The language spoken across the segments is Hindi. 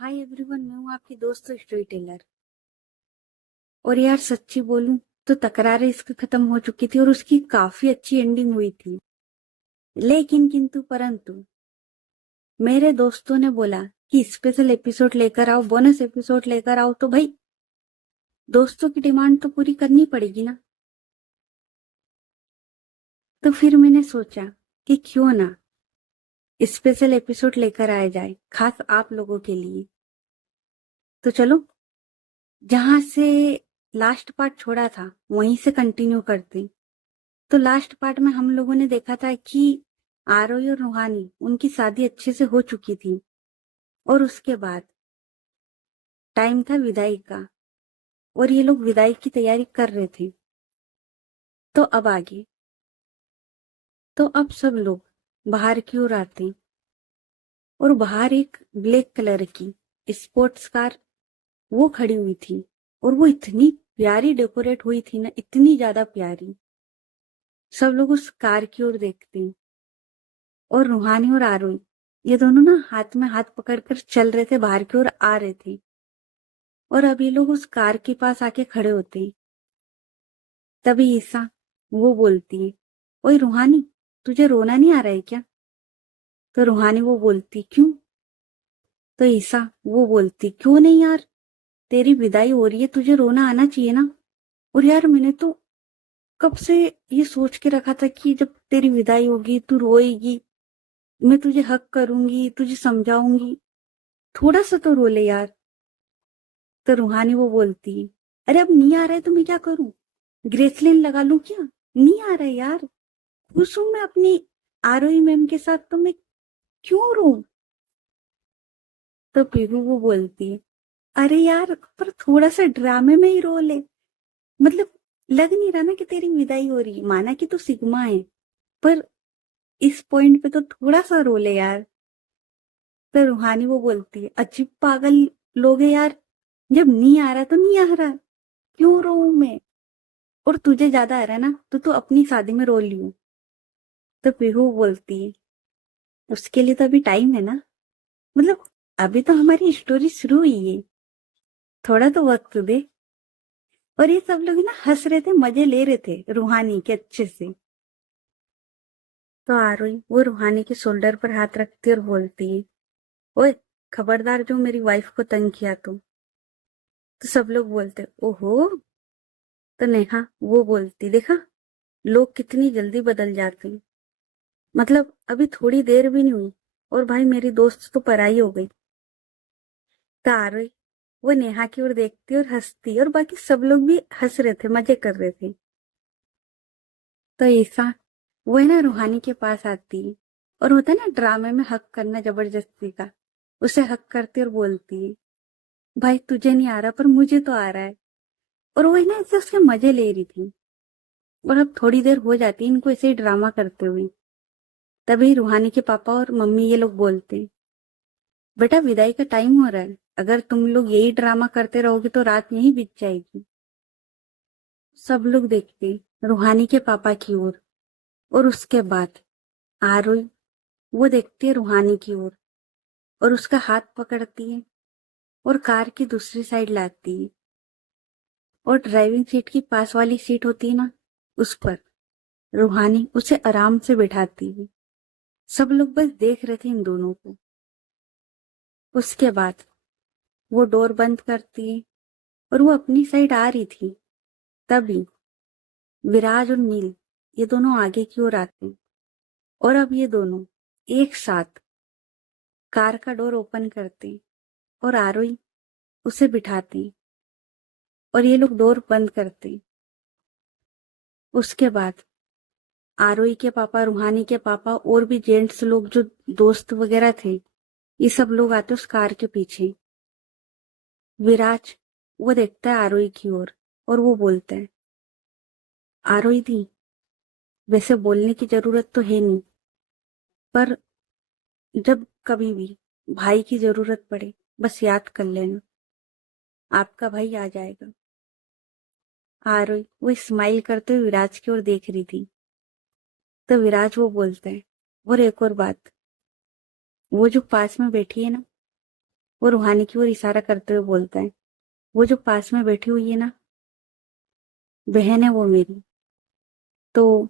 हाय एवरीवन, मैं हूँ आपकी दोस्त स्टोरी टेलर। और यार सच्ची बोलूं तो तकरारें इसकी खत्म हो चुकी थी और उसकी काफी अच्छी एंडिंग हुई थी। लेकिन किंतु परंतु मेरे दोस्तों ने बोला कि स्पेशल एपिसोड लेकर आओ, बोनस एपिसोड लेकर आओ। तो भाई दोस्तों की डिमांड तो पूरी करनी पड़ेगी ना। तो फिर मैंने सोचा कि क्यों ना स्पेशल एपिसोड लेकर आया जाए, खास आप लोगों के लिए। तो चलो, जहां से लास्ट पार्ट छोड़ा था वहीं से कंटिन्यू करते हैं। तो लास्ट पार्ट में हम लोगों ने देखा था कि आरोही और रूहानी उनकी शादी अच्छे से हो चुकी थी और उसके बाद टाइम था विदाई का और ये लोग विदाई की तैयारी कर रहे थे। तो अब आगे, तो अब सब लोग बाहर की ओर आते और बाहर एक ब्लैक कलर की स्पोर्ट्स कार वो खड़ी हुई थी और वो इतनी प्यारी डेकोरेट हुई थी ना, इतनी ज्यादा प्यारी। सब लोग उस कार की ओर देखते हैं और रूहानी और आरोही ये दोनों ना हाथ में हाथ पकड़कर चल रहे थे, बाहर की ओर आ रहे थे। और अब ये लोग उस कार के पास आके खड़े होते हैं। तभी ईसा वो बोलती है, ओए रूहानी, तुझे रोना नहीं आ रहा है क्या? तो रूहानी वो बोलती, क्यों? तो ईसा वो बोलती, क्यों नहीं यार, तेरी विदाई हो रही है, तुझे रोना आना चाहिए ना। और यार मैंने तो कब से ये सोच के रखा था कि जब तेरी विदाई होगी तू रोएगी, मैं तुझे हक करूंगी, तुझे समझाऊंगी, थोड़ा सा तो रो ले यार। तो रूहानी वो बोलती है, अरे अब नहीं आ रहा है तो मैं क्या करूं? ग्रेसलिन लगा लूं क्या? नहीं आ रहा है यार, खुश हूं मैं अपनी आरोही मैम के साथ, तो मैं क्यों रो? तो पीहू वो बोलती है, अरे यार पर थोड़ा सा ड्रामे में ही रो ले। मतलब लग नहीं रहा ना कि तेरी विदाई हो रही है, माना कि तू सिग्मा है, पर इस पॉइंट पे तो थोड़ा सा रो ले यार। तो रूहानी वो बोलती है, अजीब पागल लोग है यार, जब नहीं आ रहा तो नहीं आ रहा, क्यों रो मैं? और तुझे ज्यादा आ रहा है ना तो तू अपनी शादी में रो लियो। तो पीहू बोलती है, उसके लिए तो अभी टाइम है ना, मतलब अभी तो हमारी स्टोरी शुरू हुई है, थोड़ा तो वक्त दे। और ये सब लोग ना हंस रहे थे, मजे ले रहे थे रूहानी के अच्छे से। तो आरोही वो रूहानी के शोल्डर पर हाथ रखती और बोलती है, ओए खबरदार जो मेरी वाइफ को तंग किया तो सब लोग बोलते, ओहो। तो नेहा वो बोलती, देखा लोग कितनी जल्दी बदल जाते हैं, मतलब अभी थोड़ी देर भी नहीं हुई और भाई मेरी दोस्त तो पराई हो गई। तो आरोही वो नेहा की ओर देखती और हंसती और बाकी सब लोग भी हंस रहे थे, मजे कर रहे थे। तो ऐसा वो है ना रूहानी के पास आती है और होता है ना ड्रामे में हक करना जबरदस्ती का, उसे हक करती और बोलती है, भाई तुझे नहीं आ रहा पर मुझे तो आ रहा है। और वो है ना ऐसे उसके मजे ले रही थी। और अब थोड़ी देर हो जाती है इनको ऐसे ही ड्रामा करते हुए। तभी रूहानी के पापा और मम्मी ये लोग बोलते हैं, बेटा विदाई का टाइम हो रहा है, अगर तुम लोग यही ड्रामा करते रहोगे तो रात यहीं बीत जाएगी। सब लोग देखते हैं रूहानी के पापा की ओर और उसके बाद आरोही वो देखती है रूहानी की ओर और उसका हाथ पकड़ती है और कार की दूसरी साइड लाती है और ड्राइविंग सीट की पास वाली सीट होती है ना, उस पर रूहानी उसे आराम से बिठाती है। सब लोग बस देख रहे थे इन दोनों को। उसके बाद वो डोर बंद करती है और वो अपनी साइड आ रही थी। तभी विराज और नील ये दोनों आगे की ओर आते हैं और अब ये दोनों एक साथ कार का डोर ओपन करते हैं और आरोही उसे बिठाते हैं और ये लोग डोर बंद करते हैं। उसके बाद आरोही के पापा, रूहानी के पापा और भी जेंट्स लोग जो दोस्त वगैरह थे, ये सब लोग आते उस कार के पीछे। विराज वो देखता है आरोही की ओर और वो बोलता है, आरोही दी, वैसे बोलने की जरूरत तो है नहीं, पर जब कभी भी भाई की जरूरत पड़े बस याद कर लेना, आपका भाई आ जाएगा। आरोही वो स्माइल करते हुए विराज की ओर देख रही थी। तो विराज वो बोलता है, और एक और बात, वो जो पास में बैठी है ना, वो रूहानी की ओर इशारा करते हुए बोलता है, वो जो पास में बैठी हुई है ना, बहन है वो मेरी। तो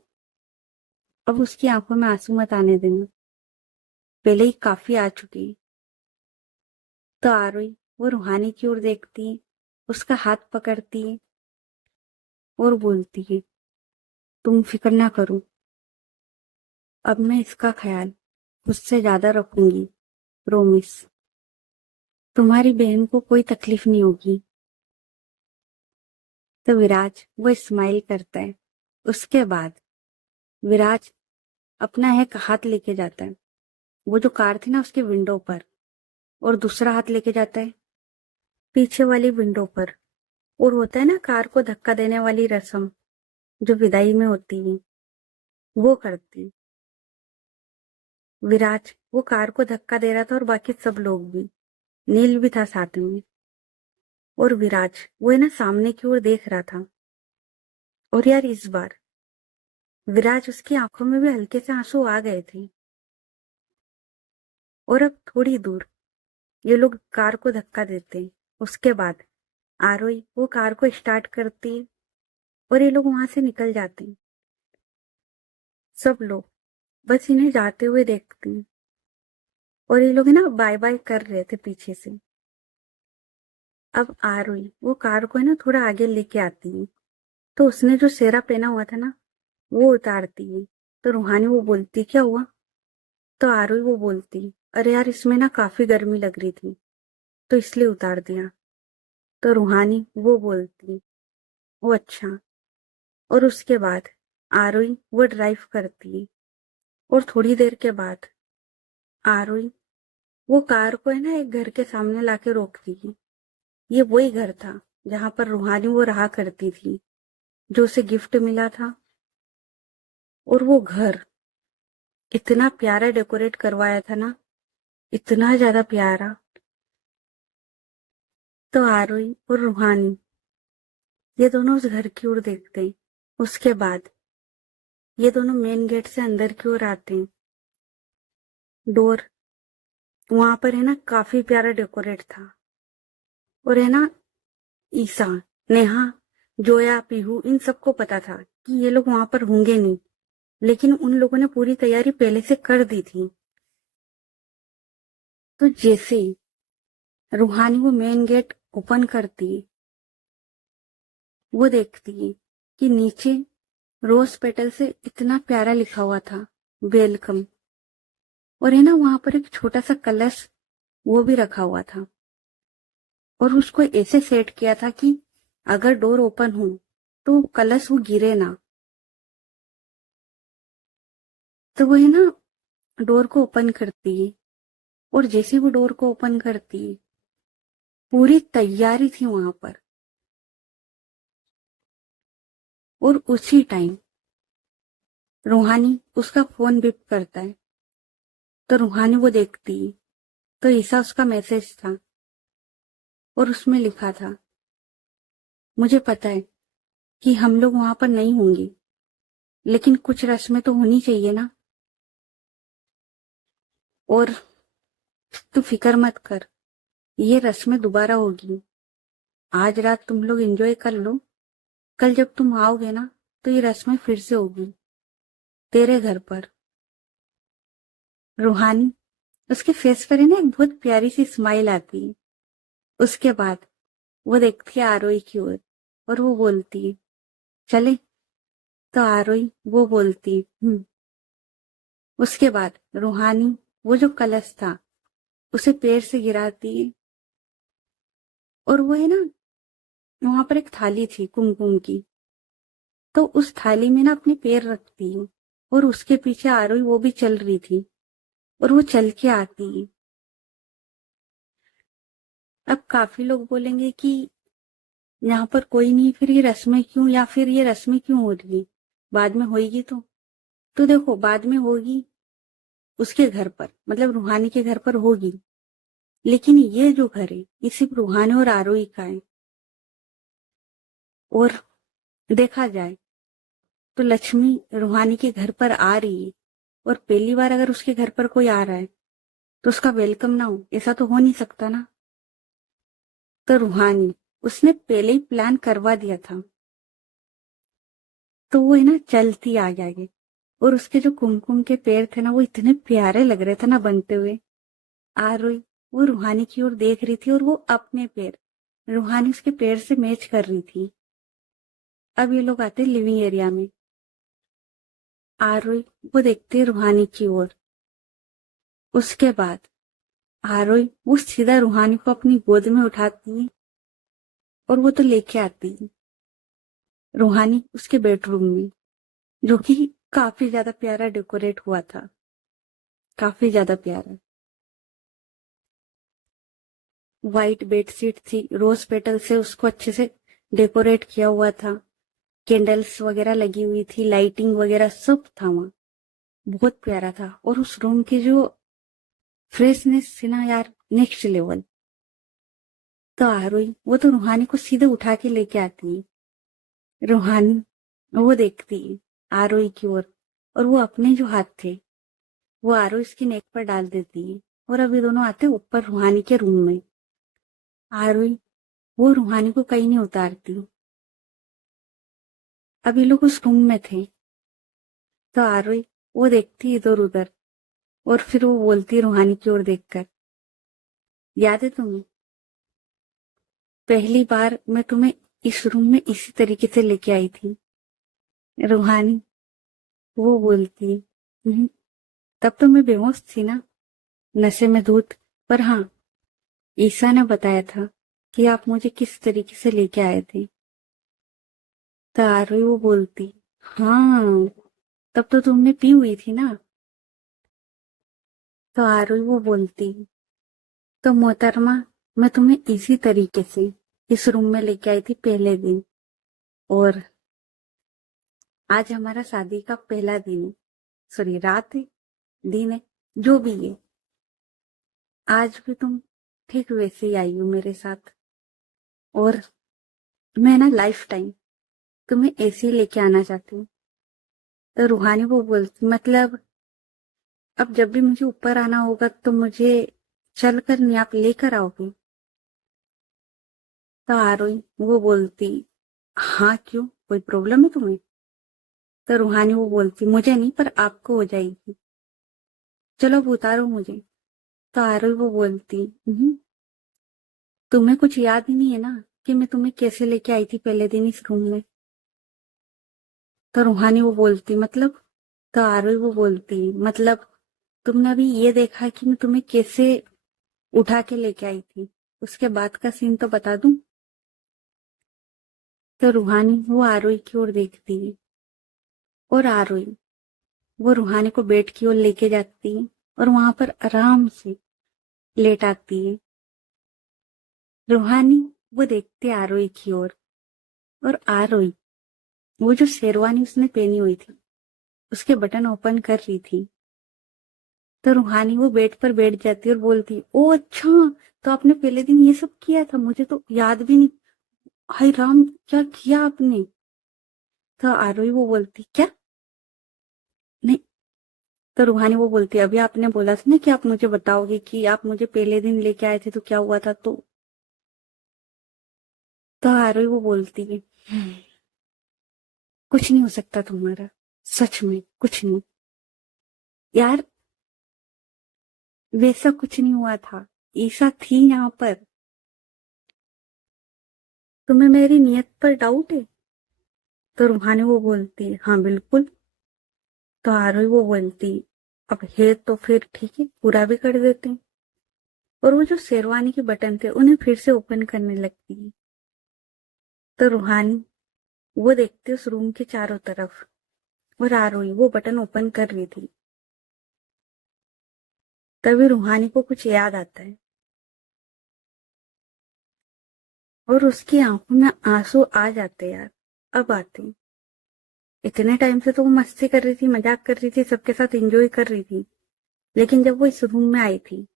अब उसकी आंखों में आंसू मत आने देना, पहले ही काफी आ चुके हैं। तो आरोही वो रूहानी की ओर देखती है, उसका हाथ पकड़ती है और बोलती है, तुम फिक्र ना करो, अब मैं इसका ख्याल उससे ज्यादा रखूंगी, प्रोमिस। तुम्हारी बहन को कोई तकलीफ नहीं होगी। तो विराज वो स्माइल करता है। उसके बाद विराज अपना एक हाथ लेके जाता है, वो जो कार थी ना उसके विंडो पर, और दूसरा हाथ लेके जाता है पीछे वाली विंडो पर। और होता है ना कार को धक्का देने वाली रस्म जो विदाई में होती है, वो करती। विराज वो कार को धक्का दे रहा था और बाकी सब लोग भी, नील भी था साथ में। और विराज वो है ना सामने की ओर देख रहा था। और यार इस बार विराज उसकी आंखों में भी हल्के से आंसू आ गए थे। और अब थोड़ी दूर ये लोग कार को धक्का देते। उसके बाद आरोही वो कार को स्टार्ट करती और ये लोग वहां से निकल जाते। सब लोग बस इन्हें जाते हुए देखते हैं। और ये लोग है ना बाय बाय कर रहे थे पीछे से। अब आरोही वो कार को है ना थोड़ा आगे लेके आती है, तो उसने जो सेहरा पहना हुआ था ना वो उतारती है। तो रूहानी वो बोलती, क्या हुआ? तो आरोही वो बोलती, अरे यार इसमें ना काफी गर्मी लग रही थी तो इसलिए उतार दिया। तो रूहानी वो बोलती, वो अच्छा। और उसके बाद आरोही वो ड्राइव करती है। और थोड़ी देर के बाद आरोही वो कार को है ना एक घर के सामने लाके रोकती है। ये वही घर था जहां पर रूहानी वो रहा करती थी, जो उसे गिफ्ट मिला था। और वो घर इतना प्यारा डेकोरेट करवाया था ना, इतना ज्यादा प्यारा। तो आरोही और रूहानी ये दोनों उस घर की ओर देखते हैं। उसके बाद ये दोनों मेन गेट से अंदर की ओर आते हैं। डोर वहां पर है ना काफी प्यारा डेकोरेट था। और है ना ईसा, नेहा, जोया, पीहू इन सबको पता था कि ये लोग वहां पर होंगे नहीं, लेकिन उन लोगों ने पूरी तैयारी पहले से कर दी थी। तो जैसे ही रूहानी वो मेन गेट ओपन करती है, वो देखती है कि नीचे रोज पेटल से इतना प्यारा लिखा हुआ था, वेलकम। और है ना वहां पर एक छोटा सा कलश वो भी रखा हुआ था। और उसको ऐसे सेट किया था कि अगर डोर ओपन हो तो कलश वो गिरे ना। तो वो है ना डोर को ओपन करती है। और जैसे वो डोर को ओपन करती है, पूरी तैयारी थी वहां पर। और उसी टाइम रूहानी उसका फोन बिप करता है। तो रूहानी वो देखती है, तो ईसा उसका मैसेज था। और उसमें लिखा था, मुझे पता है कि हम लोग वहां पर नहीं होंगे, लेकिन कुछ रस्में तो होनी चाहिए ना। और तू फिक्र मत कर, ये रस्में दोबारा होगी। आज रात तुम लोग एंजॉय कर लो, कल जब तुम आओगे ना तो ये रस्में फिर से होगी तेरे घर पर। रूहानी उसके फेस पर है ना एक बहुत प्यारी सी स्माइल आती है। उसके बाद वो देखती है आरोही की ओर और वो बोलती है, चले। तो आरोही वो बोलती है, उसके बाद रूहानी वो जो कलश था उसे पैर से गिराती है। और वो है ना वहां पर एक थाली थी कुमकुम की, तो उस थाली में ना अपने पैर रखती है। और उसके पीछे आरोही वो भी चल रही थी। और वो चल के आती है। अब काफी लोग बोलेंगे कि यहाँ पर कोई नहीं, फिर ये रस्में क्यों, या फिर ये रस्में क्यों हो रही है, बाद में होगी। तो देखो बाद में होगी उसके घर पर, मतलब रूहानी के घर पर होगी, लेकिन ये जो घर है ये सिर्फ रूहानी और आरोही का है। और देखा जाए तो लक्ष्मी रूहानी के घर पर आ रही है, और पहली बार अगर उसके घर पर कोई आ रहा है तो उसका वेलकम ना हो, ऐसा तो हो नहीं सकता ना। तो रूहानी उसने पहले ही प्लान करवा दिया था, तो वो है ना चलती आगे आगे, और उसके जो कुमकुम के पैर थे ना वो इतने प्यारे लग रहे थे ना बनते हुए। आरोही वो रूहानी की ओर देख रही थी और वो अपने पैर रूहानी उसके पैर से मैच कर रही थी। अब ये लोग आते लिविंग एरिया में। आरोही वो देखते रूहानी की ओर। उसके बाद आरोही वो सीधा रूहानी को अपनी गोद में उठाती है और वो तो लेके आती है रूहानी उसके बेडरूम में, जो कि काफी ज्यादा प्यारा डेकोरेट हुआ था, काफी ज्यादा प्यारा। व्हाइट बेडशीट थी, रोज पेटल से उसको अच्छे से डेकोरेट किया हुआ था, कैंडल्स वगैरह लगी हुई थी, लाइटिंग वगैरह सब था वहां, बहुत प्यारा था। और उस रूम की जो फ्रेशनेस थी ना यार, नेक्स्ट लेवल। तो आरोही वो तो रूहानी को सीधे उठा के लेके आती है। रूहानी वो देखती है आरोही की ओर, और वो अपने जो हाथ थे वो आरोही उसकी नेक पर डाल देती है। और अभी दोनों आते ऊपर रूहानी के रूम में। आरोही वो रूहानी को कहीं नहीं उतारती। अब ये लोग उस रूम में थे, तो आरोही वो देखती इधर उधर, और फिर वो बोलती रूहानी की ओर देखकर, याद है तुम्हें पहली बार मैं तुम्हें इस रूम में इसी तरीके से लेके आई थी? रूहानी वो बोलती है, "हम्म, तब तो मैं बेहोश थी ना, नशे में धुत। पर हाँ, ईसा ने बताया था कि आप मुझे किस तरीके से लेके आए थे।" तो आरोही वो बोलती, हाँ, तब तो तुमने पी हुई थी ना। तो आरोही वो बोलती, तो मोहतरमा, मैं तुम्हें इसी तरीके से इस रूम में लेके आई थी पहले दिन, और आज हमारा शादी का पहला दिन है। सॉरी, रात है, दिन है, जो भी है, आज भी तुम ठीक वैसे ही आई हो मेरे साथ। और मैं ना लाइफ टाइम तुम्हें ऐसे ही लेके आना चाहती हूँ। तो रूहानी वो बोलती, मतलब अब जब भी मुझे ऊपर आना होगा तो मुझे चल कर नहीं, आप लेकर आओगे? तो आरोही वो बोलती, हाँ क्यों, कोई प्रॉब्लम है तुम्हें? तो रूहानी वो बोलती, मुझे नहीं, पर आपको हो जाएगी, चलो अब उतारो मुझे। तो आरोही वो बोलती, तुम्हें कुछ याद ही नहीं है ना कि मैं तुम्हें कैसे लेके आई थी पहले दिन इस रूम में?" तो रूहानी वो बोलती, मतलब? तो आरोही वो बोलती, मतलब तुमने अभी ये देखा कि मैं तुम्हें कैसे उठा के लेके आई थी, उसके बाद का सीन तो बता दूं? तो रूहानी वो आरोही की ओर देखती है, और आरोही वो रूहानी को बेड की ओर लेके जाती है और वहां पर आराम से लेट आती है। रूहानी वो देखती है आरोही की ओर, और आरोही वो जो शेरवानी उसने पहनी हुई थी उसके बटन ओपन कर रही थी। तो रूहानी वो बेड पर बैठ जाती है और बोलती, ओ अच्छा, तो आपने पहले दिन ये सब किया था, मुझे तो याद भी नहीं। हाय राम, क्या किया आपने? तो आरोही वो बोलती, क्या? नहीं। तो रूहानी वो बोलती, अभी आपने बोला था ना कि आप मुझे बताओगे कि आप मुझे पहले दिन लेके आए थे तो क्या हुआ था। तो आरोही वो बोलती है, कुछ नहीं हो सकता तुम्हारा, सच में कुछ नहीं यार, वैसा कुछ नहीं हुआ था, ईसा थी यहाँ पर। तुम्हें मेरी नियत पर डाउट है? तो रूहानी वो बोलती, हाँ बिल्कुल। तो आरोही वो बोलती, अब है तो फिर ठीक है, पूरा भी कर देते हैं। और वो जो शेरवानी के बटन थे उन्हें फिर से ओपन करने लगती है। तो रूहानी वो देखते उस रूम के चारों तरफ, और आरोही वो बटन ओपन कर रही थी। तभी रूहानी को कुछ याद आता है, और उसकी आंखों में आंसू आ जाते यार। अब आते हैं। इतने टाइम से तो वो मस्ती कर रही थी, मजाक कर रही थी, सबके साथ एंजॉय कर रही थी, लेकिन जब वो इस रूम में आई थी,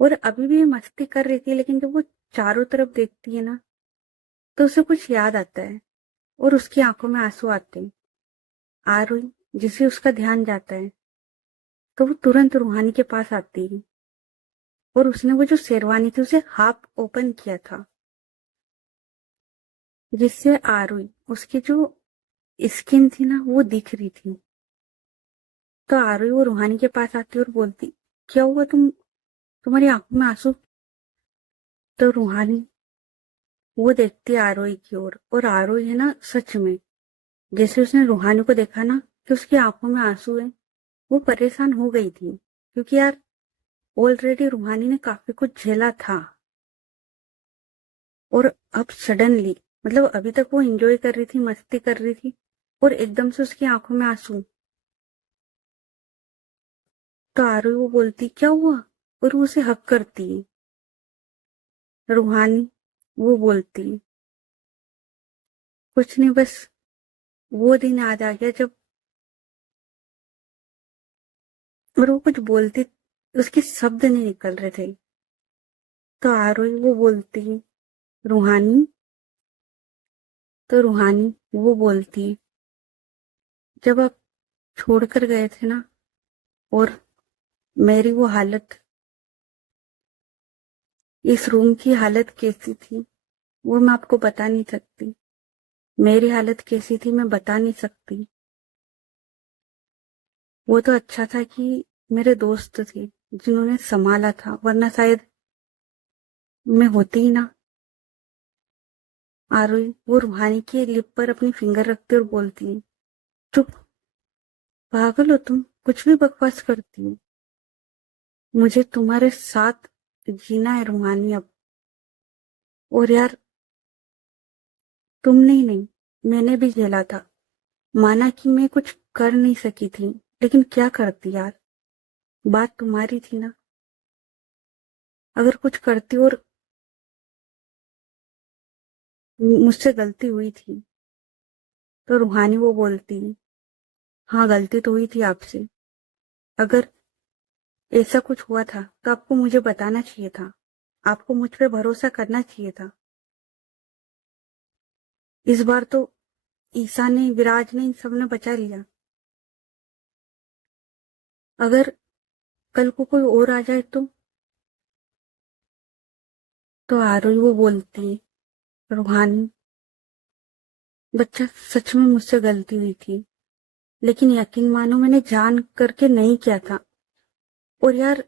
और अभी भी मस्ती कर रही थी, लेकिन जब वो चारों तरफ देखती है ना तो उसे कुछ याद आता है, और उसकी आंखों में आंसू आते हैं। आरोही जिसे उसका ध्यान जाता है, तो वो तुरंत रूहानी के पास आती है, और उसने वो जो शेरवानी थी उसे हाफ ओपन किया था, जिससे आरुई उसकी जो स्किन थी ना वो दिख रही थी। तो आरुई वो रूहानी के पास आती और बोलती, क्या हुआ, तुम्हारी आंखों में आंसू? तो रूहानी वो देखती है आरोही की ओर, और आरोही है ना सच में, जैसे उसने रूहानी को देखा ना कि उसकी आंखों में आंसू है, वो परेशान हो गई थी, क्योंकि यार ऑलरेडी रूहानी ने काफी कुछ झेला था, और अब सडनली, मतलब अभी तक वो एंजॉय कर रही थी, मस्ती कर रही थी, और एकदम से उसकी आंखों में आंसू। तो आरोही वो बोलती, क्या हुआ, और वो उसे हक करती है। रूहानी वो बोलती, कुछ नहीं, बस वो दिन याद आ गया जब, और वो कुछ बोलती, उसके शब्द नहीं निकल रहे थे। तो आरोही वो बोलती, रूहानी, तो रूहानी वो बोलती, जब आप छोड़कर गए थे ना, और मेरी वो हालत, इस रूम की हालत कैसी थी वो मैं आपको बता नहीं सकती। मेरी हालत कैसी थी मैं बता नहीं सकती। वो तो अच्छा था कि मेरे दोस्त थे जिन्होंने संभाला था, वरना शायद मैं होती ही ना। आरोही वो रूहानी के लिप पर अपनी फिंगर रखती और बोलती, चुप, पागल हो तुम, कुछ भी बकवास करती हो। मुझे तुम्हारे साथ जीना है रूहानी अब। और यार, तुमने ही नहीं, मैंने भी झेला था। माना कि मैं कुछ कर नहीं सकी थी, लेकिन क्या करती यार, बात तुम्हारी थी ना। अगर कुछ करती और मुझसे गलती हुई थी, तो रूहानी वो बोलती, हाँ गलती तो हुई थी आपसे। अगर ऐसा कुछ हुआ था तो आपको मुझे बताना चाहिए था, आपको मुझ पे भरोसा करना चाहिए था। इस बार तो ईसा ने, विराज ने, इन सब ने बचा लिया। अगर कल को कोई और आ जाए तो आरोही वो बोलती, रूहानी, बच्चा, सच में मुझसे गलती हुई थी, लेकिन यकीन मानो मैंने जान करके नहीं किया था। और यार,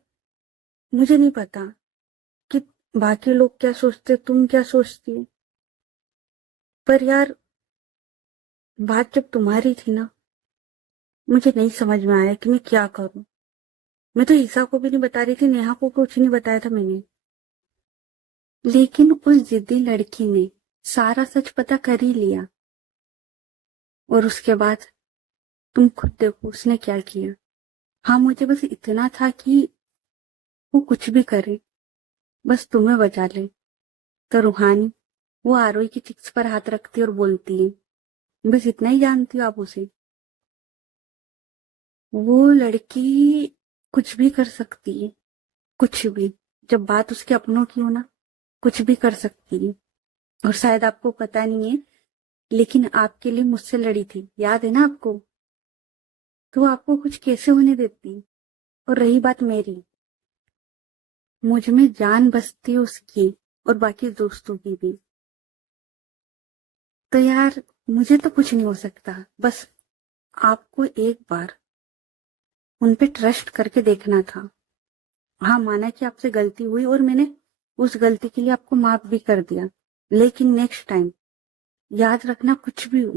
मुझे नहीं पता कि बाकी लोग क्या सोचते, तुम क्या सोचती है, पर यार बात जब तुम्हारी थी ना, मुझे नहीं समझ में आया कि मैं क्या करूं। मैं तो ईसा को भी नहीं बता रही थी, नेहा को कुछ नहीं बताया था मैंने, लेकिन उस जिद्दी लड़की ने सारा सच पता कर ही लिया। और उसके बाद तुम खुद देखो उसने क्या किया। हाँ, मुझे बस इतना था कि वो कुछ भी करे, बस तुम्हें बचा ले। तो रूहानी वो आरोही की चिक्स पर हाथ रखती और बोलती है, बस इतना ही जानती हो आप उसे? वो लड़की कुछ भी कर सकती है, कुछ भी। जब बात उसके अपनों की हो ना, कुछ भी कर सकती है। और शायद आपको पता नहीं है, लेकिन आपके लिए मुझसे लड़ी थी, याद है ना आपको? तो वो आपको कुछ कैसे होने देती। और रही बात मेरी, मुझ में जान बसती है उसकी, और बाकी दोस्तों की भी। तो यार, मुझे तो कुछ नहीं हो सकता, बस आपको एक बार उन पे ट्रस्ट करके देखना था। हाँ, माना कि आपसे गलती हुई और मैंने उस गलती के लिए आपको माफ भी कर दिया, लेकिन नेक्स्ट टाइम याद रखना, कुछ भी हो,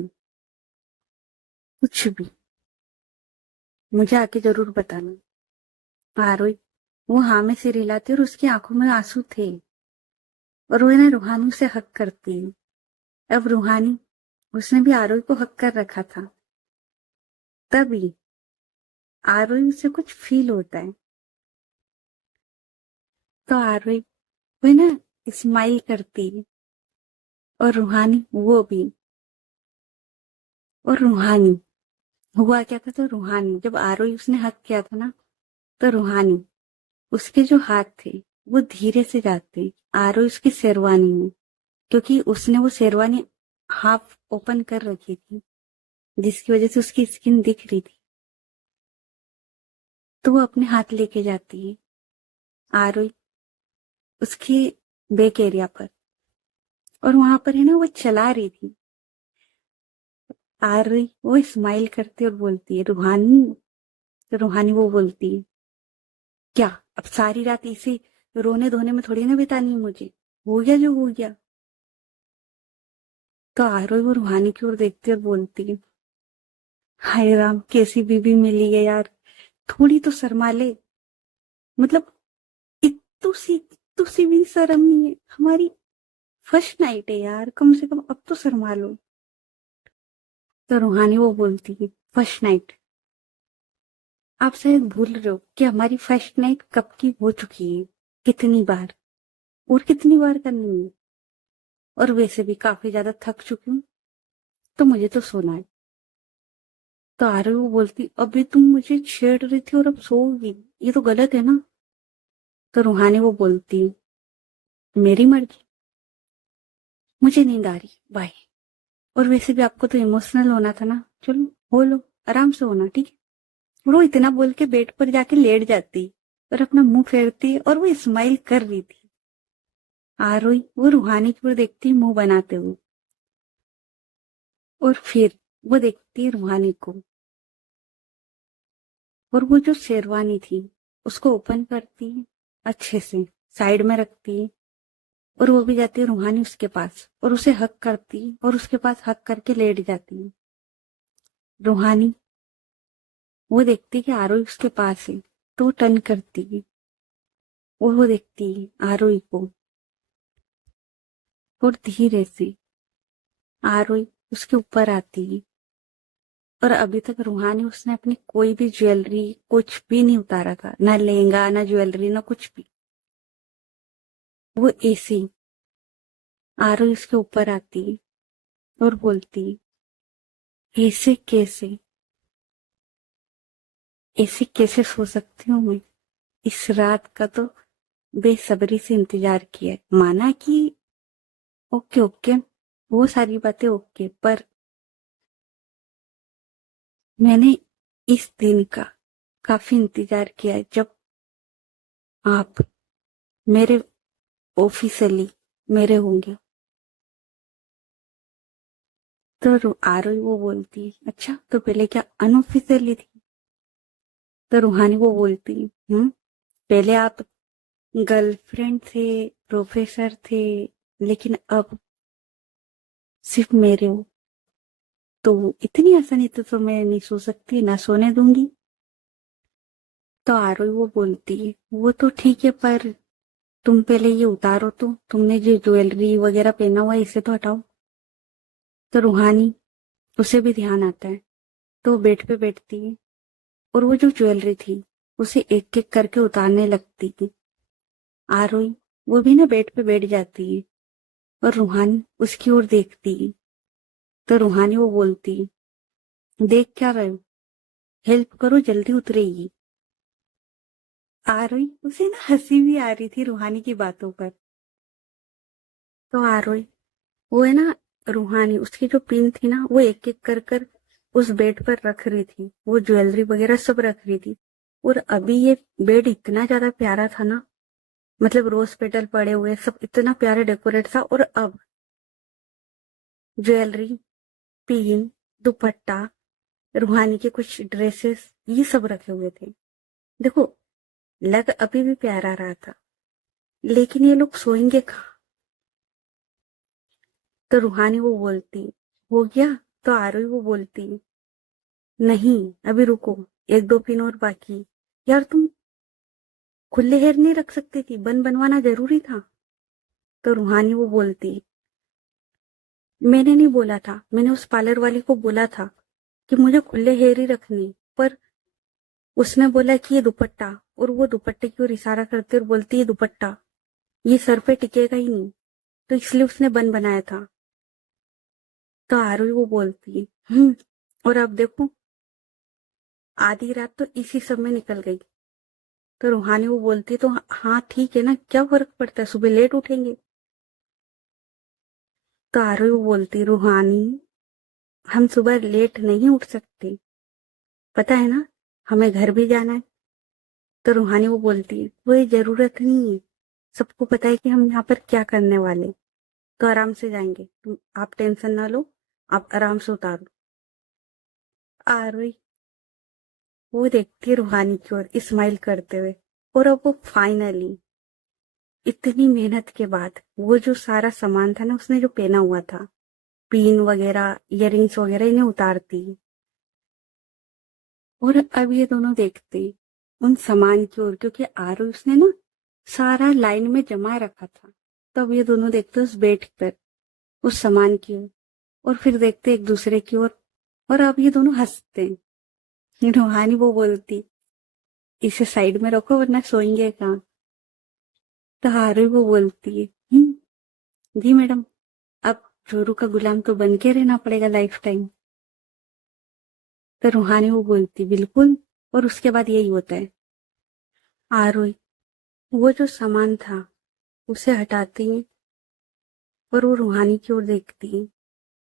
कुछ भी, मुझे आके जरूर बताना। आरोही वो हाँ में सिर हिलाती और उसकी आंखों में आंसू थे, और वो ना रूहानी से हक करती है। अब रूहानी, उसने भी आरोही को हक कर रखा था, तभी आरोही से कुछ फील होता है। तो आरोही वो ना स्माइल करती है, और रूहानी वो भी। और रूहानी हुआ क्या था, तो रूहानी जब आरोही उसने हक किया था ना, तो रूहानी उसके जो हाथ थे वो धीरे से जाते आरोही उसकी शेरवानी में, क्योंकि उसने वो शेरवानी हाफ ओपन कर रखी थी, जिसकी वजह से उसकी स्किन दिख रही थी। तो वो अपने हाथ लेके जाती है आरोही, उसके बैक एरिया पर, और वहां पर है ना वो चला रही थी। आ रही, वो स्माइल करती और बोलती है, रूहानी। तो रूहानी वो बोलती है, क्या अब सारी रात इसी रोने धोने में थोड़ी ना बितानी है मुझे, हो गया जो हो गया। तो आरोही वो रूहानी की ओर देखती और बोलती है, हाय राम, कैसी बीबी मिली है यार, थोड़ी तो शर्मा ले। मतलब इतू सी इतू सी भी शर्म नहीं है, हमारी फर्स्ट नाइट है यार, कम से कम अब तो शर्मा लो। तो रूहानी वो बोलती है, फर्स्ट नाइट? आप शायद भूल रहे हो कि हमारी फर्स्ट नाइट कब की हो चुकी है, कितनी बार, और कितनी बार करनी है। और वैसे भी काफी ज्यादा थक चुकी हूँ, तो मुझे तो सोना है। तो आरव वो बोलती, अभी तुम मुझे छेड़ रही थी और अब सोओगी, ये तो गलत है ना। तो रूहानी वो बोलती, मेरी मर्जी, मुझे नींद आ रही, बाय। और वैसे भी आपको तो इमोशनल होना था ना, चलो हो लो, आराम से होना, ठीक है। और वो इतना बोल के बेड पर जाके लेट जाती और अपना मुंह फेरती, और वो स्माइल कर रही थी। आरोही वो रूहानी की ओर देखती मुंह बनाते हुए, और फिर वो देखती है रूहानी को, और वो जो शेरवानी थी उसको ओपन करती है, अच्छे से साइड में रखती है, और वो भी जाती है रूहानी उसके पास और उसे हक करती है, और उसके पास हक करके लेट जाती है। रूहानी वो देखती है कि आरोही उसके पास है, तो वो टर्न करती है, और वो देखती है आरोही को, और धीरे से आरोही उसके ऊपर आती है। और अभी तक रूहानी उसने अपनी कोई भी ज्वेलरी कुछ भी नहीं उतारा था, ना लहंगा ना ज्वेलरी ना कुछ भी। वो ऐसी आरोही उसके ऊपर आती है और बोलती, ऐसे कैसे, ऐसे कैसे सो सकती हूँ मैं, इस रात का तो बेसब्री से इंतजार किया है। माना कि ओके ओके, वो सारी बातें ओके, पर मैंने इस दिन का काफी इंतजार किया है, जब आप मेरे ऑफिशियली मेरे होंगे। तो आरोही वो बोलती, अच्छा तो पहले क्या अनऑफिशियली थी? तो रूहानी वो बोलती, पहले आप गर्लफ्रेंड थे, प्रोफेसर थे, लेकिन अब सिर्फ मेरे हो। तो इतनी आसानी तो मैं नहीं सो सकती, ना सोने दूंगी। तो आरोही वो बोलती है, वो तो ठीक है, पर तुम पहले ये उतारो, तो तुमने जो ज्वेलरी वगैरह पहना हुआ है इसे तो हटाओ। तो रूहानी उसे भी ध्यान आता है, तो वो बेड पे बैठती है, और वो जो ज्वेलरी थी उसे एक एक करके उतारने लगती थी। आरोही वो भी ना बेड पे बैठ जाती है, और रूहानी उसकी ओर देखती है। तो रूहानी वो बोलती है, देख क्या रहे हो, हेल्प करो, जल्दी उतरेगी। आरोही उसे ना हंसी भी आ रही थी रूहानी की बातों पर। तो आरोही वो है ना, रूहानी उसकी जो पिन थी ना वो एक एक कर कर उस बेड पर रख रही थी, वो ज्वेलरी वगैरह सब रख रही थी। और अभी ये बेड इतना ज्यादा प्यारा था ना, मतलब रोज पेटल पड़े हुए सब इतना प्यारा डेकोरेट था, और अब ज्वेलरी, पिन, दुपट्टा, रूहानी के कुछ ड्रेसेस, ये सब रखे हुए थे। देखो, लग अभी भी प्यारा रहा था, लेकिन ये लोग सोएंगे कहाँ? तो रूहानी वो बोलती, हो गया? तो आरोही वो बोलती, नहीं अभी रुको, एक दो पिन और बाकी। यार तुम खुले हेयर नहीं रख सकती थी, बन बनवाना जरूरी था। तो रूहानी वो बोलती, मैंने नहीं बोला था, मैंने उस पार्लर वाली को बोला था कि मुझे खुले हेयर ही रखने, पर उसने बोला कि ये दुपट्टा, और वो दुपट्टे की ओर इशारा करते और बोलती है दुपट्टा ये सर पे टिकेगा ही नहीं, तो इसलिए उसने बन बनाया था। तो आरोही वो बोलती है, और अब देखो, आधी रात तो इसी सब में निकल गई। तो रूहानी वो बोलती, तो हाँ ठीक है ना, क्या फर्क पड़ता है, सुबह लेट उठेंगे। तो आरोही वो बोलती, रूहानी हम सुबह लेट नहीं उठ सकते, पता है ना, हमें घर भी जाना है। तो रूहानी वो बोलती है, कोई जरूरत नहीं है, सबको पता है कि हम यहाँ पर क्या करने वाले, तो आराम से जाएंगे, तुम आप टेंशन ना लो, आप आराम से उतारो। आरोही वो देखती है रूहानी की ओर स्माइल करते हुए, और अब वो फाइनली इतनी मेहनत के बाद वो जो सारा सामान था ना, उसने जो पहना हुआ था, पिन वगैरह, इयररिंग्स वगैरह, इन्हें उतारती है। और अब ये दोनों देखते हैं उन सामान की ओर, क्योंकि आरोही उसने ना सारा लाइन में जमा रखा था। तब ये दोनों देखते हैं उस बेड पर, उस सामान की ओर, और फिर देखते एक दूसरे की ओर। और अब ये दोनों हंसते हैं। रूहानी वो बोलती, इसे साइड में रखो वरना सोएंगे कहाँ। तो आरोही वो बोलती है, जी मैडम, अब जोरू का गुलाम तो बन के रहना पड़ेगा लाइफ टाइम। तो रूहानी वो बोलती, बिल्कुल। और उसके बाद यही होता है। आरोही वो जो सामान था उसे हटाती है, और वो रूहानी की ओर देखती है।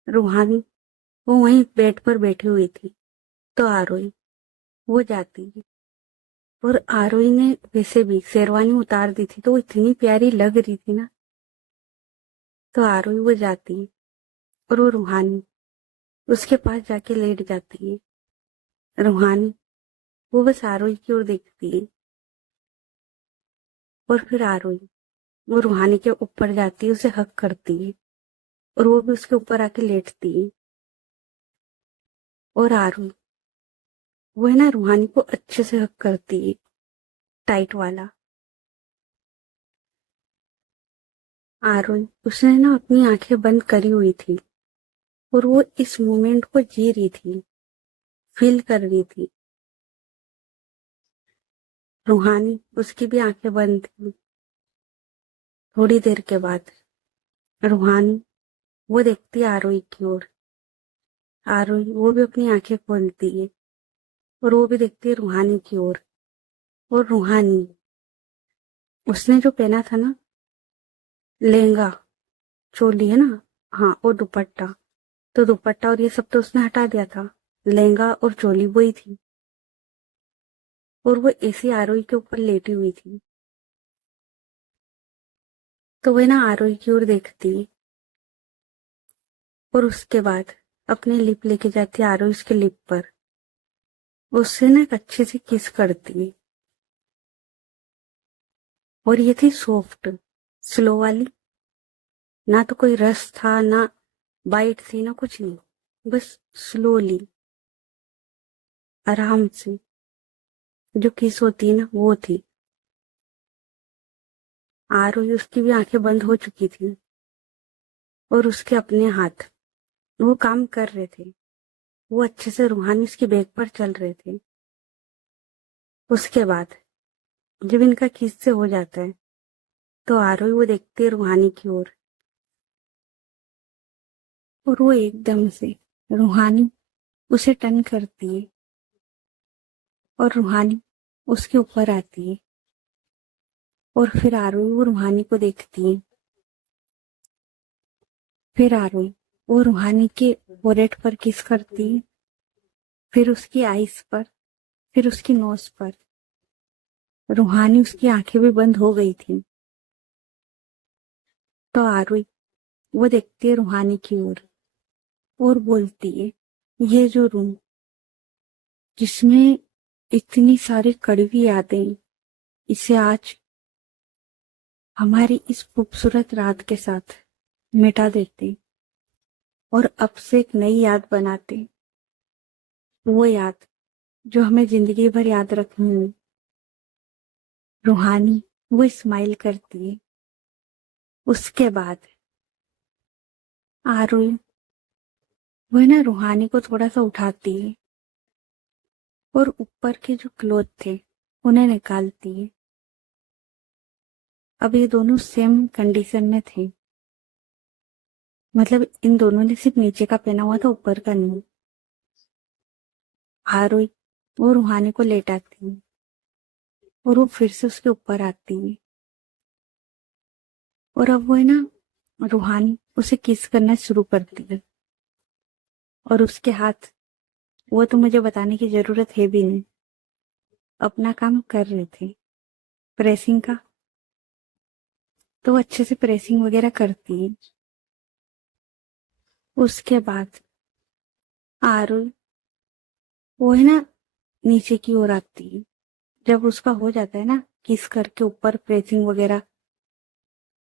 रूहानी वो वहीं बेड पर बैठी हुई थी। तो आरोही वो जाती है, और आरोही ने वैसे भी शेरवानी उतार दी थी, तो वो इतनी प्यारी लग रही थी ना। तो आरोही वो जाती है, और वो रूहानी उसके पास जाके लेट जाती है। रूहानी वो बस आरोही की ओर देखती है, और फिर आरोही वो रूहानी के ऊपर जाती है, उसे हक करती है, और वो भी उसके ऊपर आके लेटती है। और आरोही वो है ना रूहानी को अच्छे से हक करती है, टाइट वाला। आरोही उसने ना अपनी आंखें बंद करी हुई थी, और वो इस मोमेंट को जी रही थी, फील कर रही थी। रूहानी उसकी भी आंखें बंद थी। थोड़ी देर के बाद रूहानी वो देखती है आरोही की ओर। आरोही वो भी अपनी आंखें खोलती है, और वो भी देखती है रूहानी की ओर। और रूहानी उसने जो पहना था ना, लहंगा, चोली है ना, हाँ, और दुपट्टा, तो दुपट्टा और ये सब तो उसने हटा दिया था। लहंगा और चोली वही थी, और वो ऐसी आरोही के ऊपर लेटी हुई थी। तो वह ना आरोही की ओर देखती है, और उसके बाद अपने लिप लेके जाती है आरोही उसके लिप पर, उससे ना एक अच्छे से किस करती है। और ये थी सॉफ्ट, स्लो वाली। ना तो कोई रस था, ना बाइट थी, ना कुछ नहीं, बस स्लोली, आराम से जो किस होती है ना, वो थी। आरोही उसकी भी आंखें बंद हो चुकी थी, और उसके अपने हाथ वो काम कर रहे थे। वो अच्छे से रूहानी उसकी बैग पर चल रहे थे। उसके बाद जब इनका किस से हो जाता है, तो आरोही वो देखती है रूहानी की ओर, और वो एकदम से रूहानी उसे टर्न करती है, और रूहानी उसके ऊपर आती है। और फिर आरोही वो रूहानी को देखती है। फिर आरोही वो रूहानी के फोrehead पर किस करती है, फिर उसकी आईज पर, फिर उसकी नोज पर। रूहानी उसकी आंखें भी बंद हो गई थी। तो आरोही वो देखती है रूहानी की ओर, और बोलती है, ये जो रूम जिसमें इतनी सारी कड़वी यादें, इसे आज हमारी इस खूबसूरत रात के साथ मिटा देते, और अब से एक नई याद बनाते, वो याद जो हमें जिंदगी भर याद रखनी है। रूहानी वो स्माइल करती है। उसके बाद आरोही वो ना रूहानी को थोड़ा सा उठाती है, और ऊपर के जो क्लोथ थे उन्हें निकालती है। अब ये दोनों सेम कंडीशन में थे, मतलब इन दोनों ने सिर्फ नीचे का पहना हुआ था, ऊपर का नहीं। आरोही वो रूहानी को लेटाती है, और वो फिर से उसके ऊपर आती है। और अब वो है ना रूहानी उसे किस करना शुरू करती है, और उसके हाथ वो तो मुझे बताने की जरूरत है भी नहीं, अपना काम कर रहे थे, प्रेसिंग का। तो वो अच्छे से प्रेसिंग वगैरह करती है। उसके बाद आरुई वो है ना नीचे की ओर आती है। जब उसका हो जाता है ना किस करके ऊपर प्रेसिंग वगैरह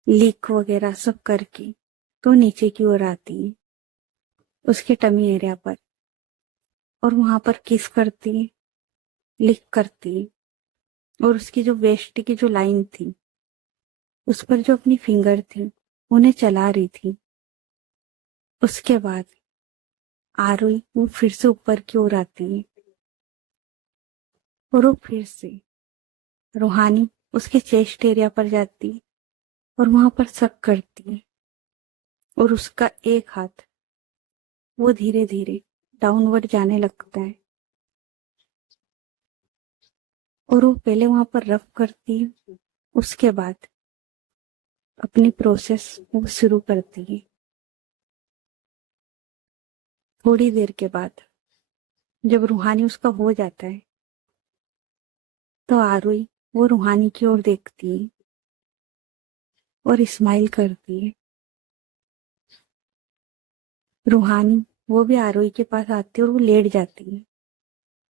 लीक वगैरह सब करके, तो नीचे की ओर आती है उसके टमी एरिया पर, और वहां पर किस करती है, लिक करती है। और उसकी जो वेस्ट की जो लाइन थी उस पर जो अपनी फिंगर थी उन्हें चला रही थी। उसके बाद आरुई वो फिर से ऊपर की ओर आती है और वो फिर से रूहानी उसके चेस्ट एरिया पर जाती है और वहां पर सक करती है। और उसका एक हाथ वो धीरे धीरे डाउनवर्ड जाने लगता है और वो पहले वहां पर रफ करती है। उसके बाद अपनी प्रोसेस वो शुरू करती है। थोड़ी देर के बाद जब रूहानी उसका हो जाता है तो आरुई वो रूहानी की ओर देखती है और स्माइल करती है। रूहानी वो भी आरुई के पास आती है और वो लेट जाती है।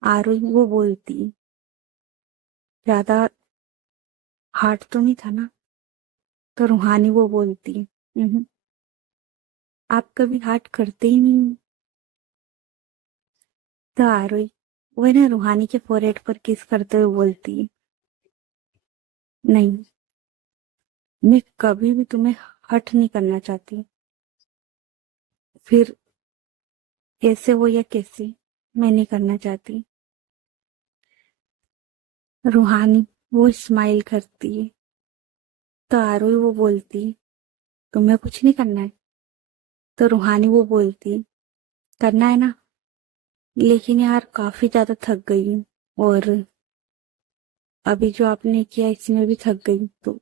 आरुई वो बोलती है, ज्यादा हार्ड तो नहीं था ना? तो रूहानी वो बोलती है, "हम्म, आप कभी हार्ड करते ही नहीं हो।" तो आरुई वो है ना रूहानी के फोrehead पर किस करते हुए बोलती है, नहीं, मैं कभी भी तुम्हें हर्ट नहीं करना चाहती, फिर ऐसे हो या कैसे, मैं नहीं करना चाहती। रूहानी वो स्माइल करती है। तो आरुई वो बोलती है, तुम्हें कुछ नहीं करना है? तो रूहानी वो बोलती है, करना है ना, लेकिन यार काफी ज्यादा थक गई हूँ, और अभी जो आपने किया इसमें भी थक गई। तो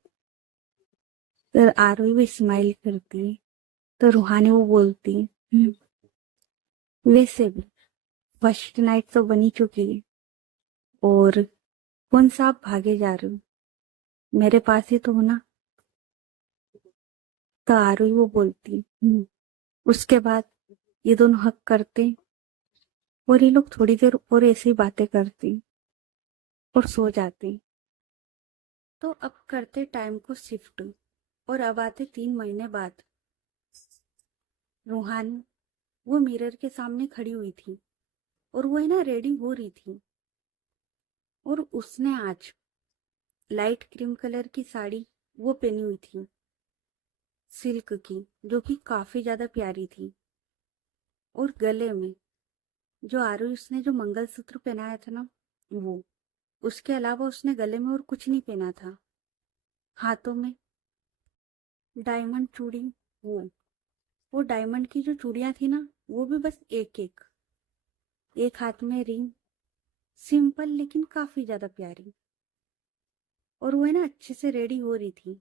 आरुई वो स्माइल करती है। तो रूहानी वो बोलती है, वैसे भी फर्स्ट नाइट तो बनी चुकी है, और कौन सा आप भागे जा रहे हो, मेरे पास ही तो हो ना। तो आरुई वो बोलती है, उसके बाद ये दोनों हक करते हैं और ये लोग थोड़ी देर और ऐसे ही बातें करते हैं और सो जाते हैं। तो अब करते टाइम को शिफ्ट, और अब आते 3 महीने बाद। रूहानी वो मिरर के सामने खड़ी हुई थी और वो है ना रेडी हो रही थी, और उसने आज लाइट क्रीम कलर की साड़ी वो पहनी हुई थी, सिल्क की, जो कि काफी ज्यादा प्यारी थी। और गले में जो आरुष उसने जो मंगलसूत्र पहनाया था ना, वो, उसके अलावा उसने गले में और कुछ नहीं पहना था। हाथों में डायमंड चूड़ी, वो डायमंड की जो चूड़ियां थी ना, वो भी बस एक एक, एक हाथ में रिंग, सिंपल लेकिन काफी ज्यादा प्यारी। और वो है ना अच्छे से रेडी हो रही थी,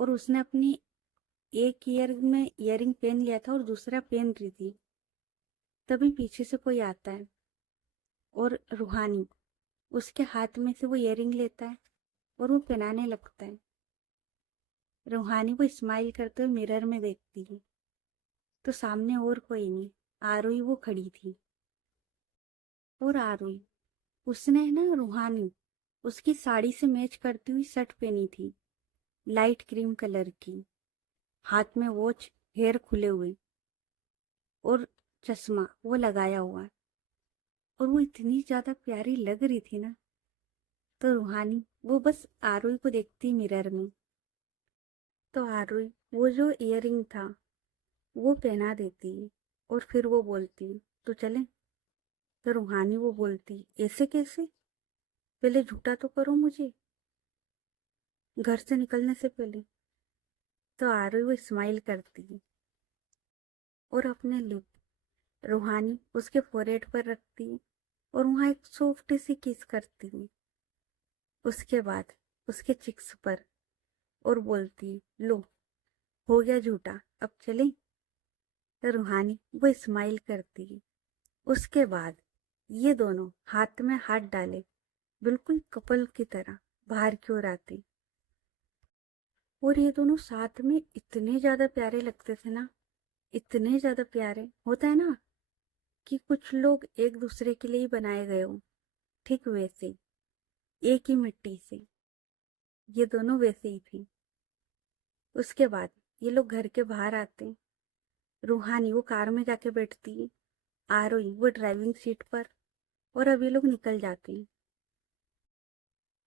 और उसने अपनी एक ईयर में इयरिंग पहन लिया था और दूसरा पहन रही थी। तभी पीछे से कोई आता है और रूहानी उसके हाथ में से वो इयरिंग लेता है और वो पहनाने लगता है। रूहानी वो स्माइल करते हुए मिरर में देखती है तो सामने और कोई नहीं, आरुई वो खड़ी थी। और आरुई उसने है ना रूहानी उसकी साड़ी से मैच करती हुई शर्ट पहनी थी, लाइट क्रीम कलर की, हाथ में वॉच, हेयर खुले हुए, और चश्मा वो लगाया हुआ। और वो इतनी ज्यादा प्यारी लग रही थी ना। तो रूहानी वो बस आरुई को देखती मिरर में। तो आरुई वो जो इयररिंग था वो पहना देती है और फिर वो बोलती, तो चले। तो रूहानी वो बोलती, ऐसे कैसे, पहले झूठा तो करो मुझे घर से निकलने से पहले। तो आरुई वो स्माइल करती है और अपने लिप रूहानी उसके फोrehead पर रखती है और वहां एक सॉफ्ट सी किस करती है। उसके बाद उसके चिक्स पर, और बोलती, लो, हो गया झूठा, अब चले। तो रूहानी वो स्माइल करती है। उसके बाद ये दोनों हाथ में हाथ डाले बिल्कुल कपल की तरह बाहर की ओर आते। और ये दोनों साथ में इतने ज्यादा प्यारे लगते थे ना, इतने ज्यादा प्यारे। होता है ना कि कुछ लोग एक दूसरे के लिए ही बनाए गए हो, ठीक वैसे, एक ही मिट्टी से, ये दोनों वैसे ही थी। उसके बाद ये लोग घर के बाहर आते, रूहानी वो कार में जाके बैठती, आरोही वो ड्राइविंग सीट पर, और अब ये लोग निकल जाते हैं।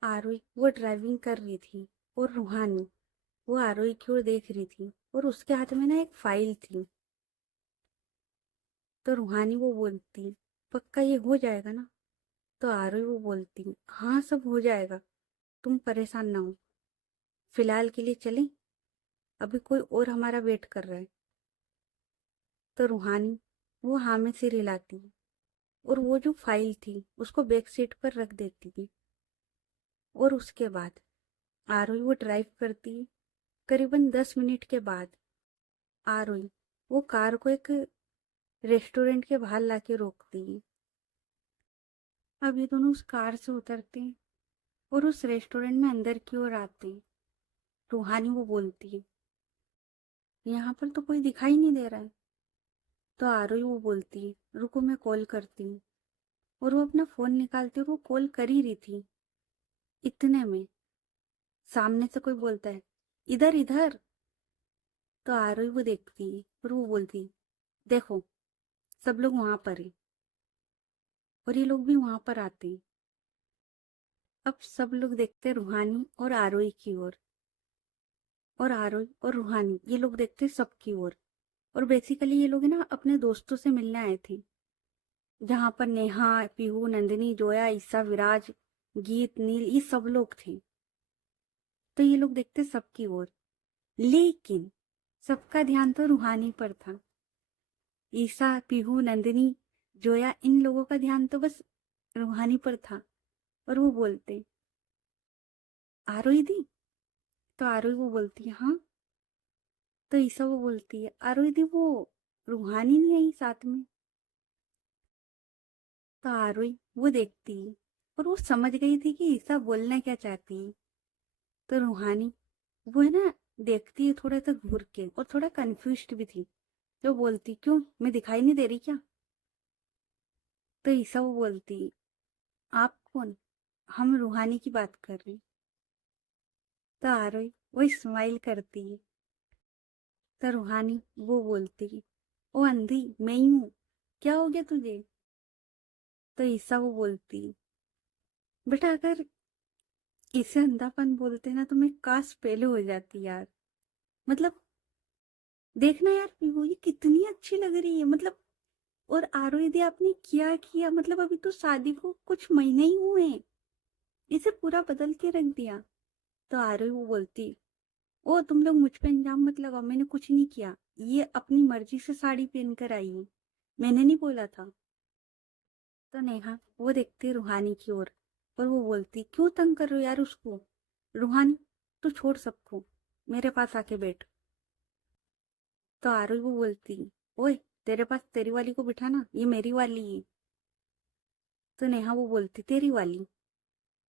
आरोही वो ड्राइविंग कर रही थी और रूहानी वो आरोही की ओर देख रही थी, और उसके हाथ में ना एक फाइल थी। तो रूहानी वो बोलती, पक्का ये हो जाएगा ना? तो आरोही वो बोलती, हाँ सब हो जाएगा, तुम परेशान ना हो, फिलहाल के लिए चलें, अभी कोई और हमारा वेट कर रहा है। तो रूहानी वो हाँ में सिर हिलाती और वो जो फाइल थी उसको बैक सीट पर रख देती थी। और उसके बाद आरोही वो ड्राइव करती। करीबन 10 मिनट के बाद आरोही वो कार को एक रेस्टोरेंट के बाहर लाके रोकती है। अब ये दोनों उस कार से उतरते हैं और उस रेस्टोरेंट में अंदर की ओर आते हैं। रूहानी वो बोलती है, यहाँ पर तो कोई दिखाई नहीं दे रहा है। तो आरोही वो बोलती है, रुको मैं कॉल करती हूँ। और वो अपना फोन निकालती है और वो कॉल कर ही रही थी, इतने में सामने से कोई बोलता है, इधर इधर। तो आरोही वो देखती है और वो बोलती है, देखो सब लोग वहां पर है। और ये लोग भी वहां पर आते हैं। अब सब लोग देखते हैं रूहानी और आरोही की ओर, और आरोही और रूहानी ये लोग देखते हैं सबकी ओर। और बेसिकली ये लोग ना अपने दोस्तों से मिलने आए थे, जहां पर नेहा, पीहू, नंदिनी, जोया, ईसा, विराज, गीत, नील, ये सब लोग थे। तो ये लोग देखते सबकी ओर, लेकिन सबका ध्यान तो रूहानी पर था। ईसा, पीहू, नंदिनी, जोया, इन लोगों का ध्यान तो बस रूहानी पर था। और वो बोलते, आरोही दी? तो आरोही वो बोलती है, हाँ। तो ईसा वो बोलती है, आरोही दी वो रूहानी नहीं आई साथ में? तो आरोही वो देखती है और वो समझ गई थी कि ईसा बोलना क्या चाहती है। तो रूहानी वो है ना देखती है थोड़ा सा घूर के, और थोड़ा कंफ्यूज्ड भी थी। तो बोलती, क्यों, मैं दिखाई नहीं दे रही क्या? तो ईसा वो बोलती, आप कौन? हम रूहानी की बात कर रहे हैं। तो आरोही वो स्माइल करती है। तो रूहानी वो बोलती है, ओ अंधी मैं ही हूँ, क्या हो गया तुझे? तो ईसा वो बोलती है, बेटा अगर इसे अंधापन बोलते ना तो मैं काश पहले हो जाती यार। मतलब देखना यार, वो ये कितनी अच्छी लग रही है, मतलब। और आरोही दी आपने क्या किया, मतलब अभी तो शादी को कुछ महीने ही हुए हैं, इसे पूरा बदल के रख दिया। तो आरोही वो बोलती, ओ तुम लोग मुझ पे इंजाम मत लगाओ, मैंने कुछ नहीं किया, ये अपनी मर्जी से साड़ी पहन कर आई है, मैंने नहीं बोला था। तो नेहा वो देखती रूहानी की ओर और वो बोलती, क्यों तंग कर रहे हो यार उसको? रूहानी तू छोड़ सबको, मेरे पास आके बैठ। तो आरोही वो बोलती, ओए तेरे पास तेरी वाली को बिठाना, ये मेरी वाली है। तो नेहा वो बोलती, तेरी वाली?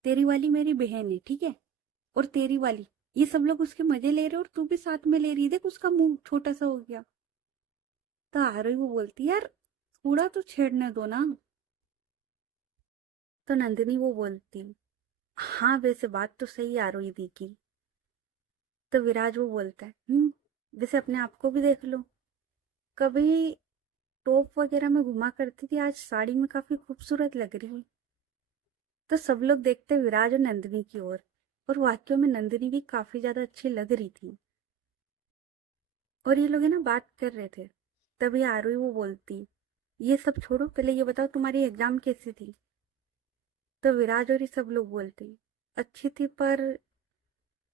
तेरी वाली मेरी बहन है, ठीक है? और तेरी वाली, ये सब लोग उसके मजे ले रहे और तू भी साथ में ले रही है, देख उसका मुंह छोटा सा हो गया। तो आरोही वो बोलती, यार थोड़ा तो छेड़ने दो ना। तो नंदिनी वो बोलती, हाँ वैसे बात तो सही है आरोही दी की। तो विराज वो बोलता है, वैसे अपने आप को भी देख लो, कभी टॉप वगैरह में घुमा करती थी, आज साड़ी में काफी खूबसूरत लग रही है। तो सब लोग देखते विराज और नंदिनी की ओर, और वाक्य में नंदिनी भी काफी ज्यादा अच्छी लग रही थी। और ये लोग है ना बात कर रहे थे, तभी आरोही वो बोलती, ये सब छोड़ो, पहले ये बताओ तुम्हारी एग्जाम कैसी थी? तो विराज और ये सब लोग बोलते, अच्छी थी पर।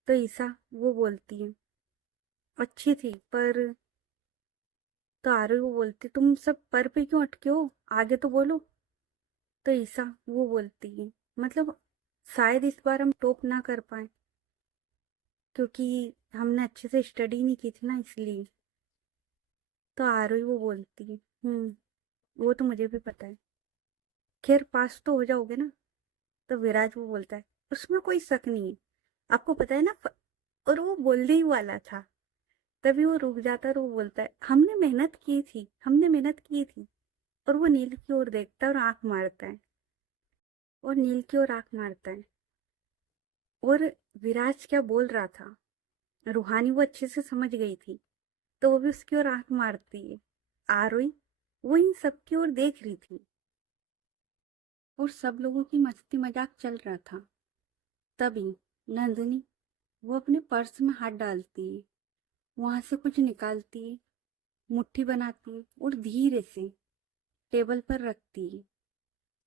तो ईसा वो बोलती है, अच्छी थी पर। तो आरोही वो बोलती, तुम सब पर पे क्यों अटके हो, आगे तो बोलो। तो ईसा वो बोलती है, मतलब शायद इस बार हम टॉप ना कर पाए, क्योंकि हमने अच्छे से स्टडी नहीं की थी ना, इसलिए। तो आरोही वो बोलती है, वो तो मुझे भी पता है, खैर पास तो हो जाओगे ना। तो विराज वो बोलता है, उसमें कोई शक नहीं है, आपको पता है ना, और वो बोलने ही वाला था, तभी वो रुक जाता और वो बोलता है, हमने मेहनत की थी, हमने मेहनत की थी। और वो नील की ओर देखता है और आंख मारता है, और नील की ओर आंख मारता है। और विराज क्या बोल रहा था, रूहानी वो अच्छे से समझ गई थी, तो वो भी उसकी ओर आंख मारती है। आरोही वो इन सब की ओर देख रही थी, और सब लोगों की मस्ती मजाक चल रहा था। तभी नंदिनी वो अपने पर्स में हाथ डालती है, वहां से कुछ निकालती है, मुट्ठी बनाती है और धीरे से टेबल पर रखती है।